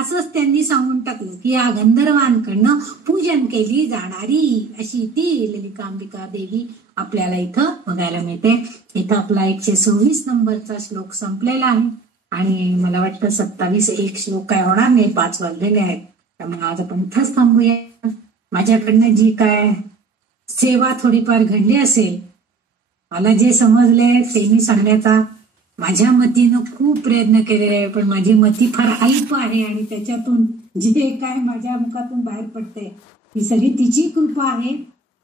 असंच त्यांनी सांगून टाकलं की या गंधर्वांकडनं पूजन केली जाणारी अशी ती ललितांबिका देवी आपल्याला इथं बघायला मिळते. इथं आपला 126 नंबरचा श्लोक संपलेला आहे आणि मला वाटतं 27 एक श्लोक काय होणार नाही, 5 वाजलेले आहेत. त्यामुळे आज आपण इथंच थांबूया. माझ्याकडनं जी काय सेवा थोडीफार घडली असेल, मला जे समजले ते मी सांगण्याचा माझ्या मतीनं खूप प्रयत्न केलेले आहे, पण माझी मती फार अल्प आहे आणि त्याच्यातून जे काय माझ्या मुखातून बाहेर पडते ती सगळी तिची कृपा आहे.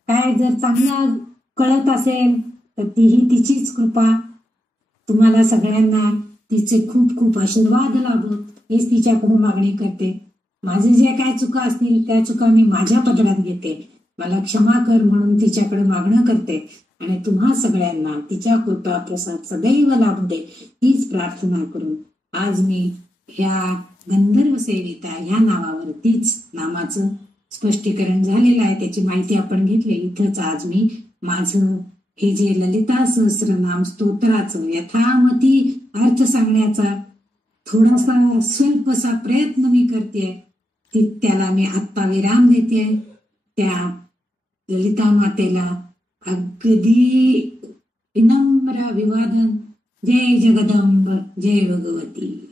काय जर चांगलं कळत असेल तर तीही तिचीच कृपा. तुम्हाला सगळ्यांना तिचे खूप खूप आशीर्वाद लाभो हेच तिच्याकडून मागणी करते. माझे जे काय चुका असतील त्या चुका मी माझ्या पदरात घेते, मला क्षमा कर म्हणून तिच्याकडे मागणं करते आणि तुम्हा सगळ्यांना तिच्या कृपा प्रसाद सदैव लाभू दे हीच प्रार्थना करून आज मी ह्या गंधर्व सेविता ह्या नावावरतीच नामाचं स्पष्टीकरण झालेलं आहे, त्याची माहिती आपण घेतली. इथंच आज मी माझं हे जे ललिता सहस्रनाम स्तोत्राचं यथामती अर्थ सांगण्याचा थोडासा स्वल्पसा प्रयत्न मी करते, त्याला मी आत्ता विराम देते. त्या ललिता मातेला अगदी विनम्र अभिवादन. जय जगदंब, जय भगवती.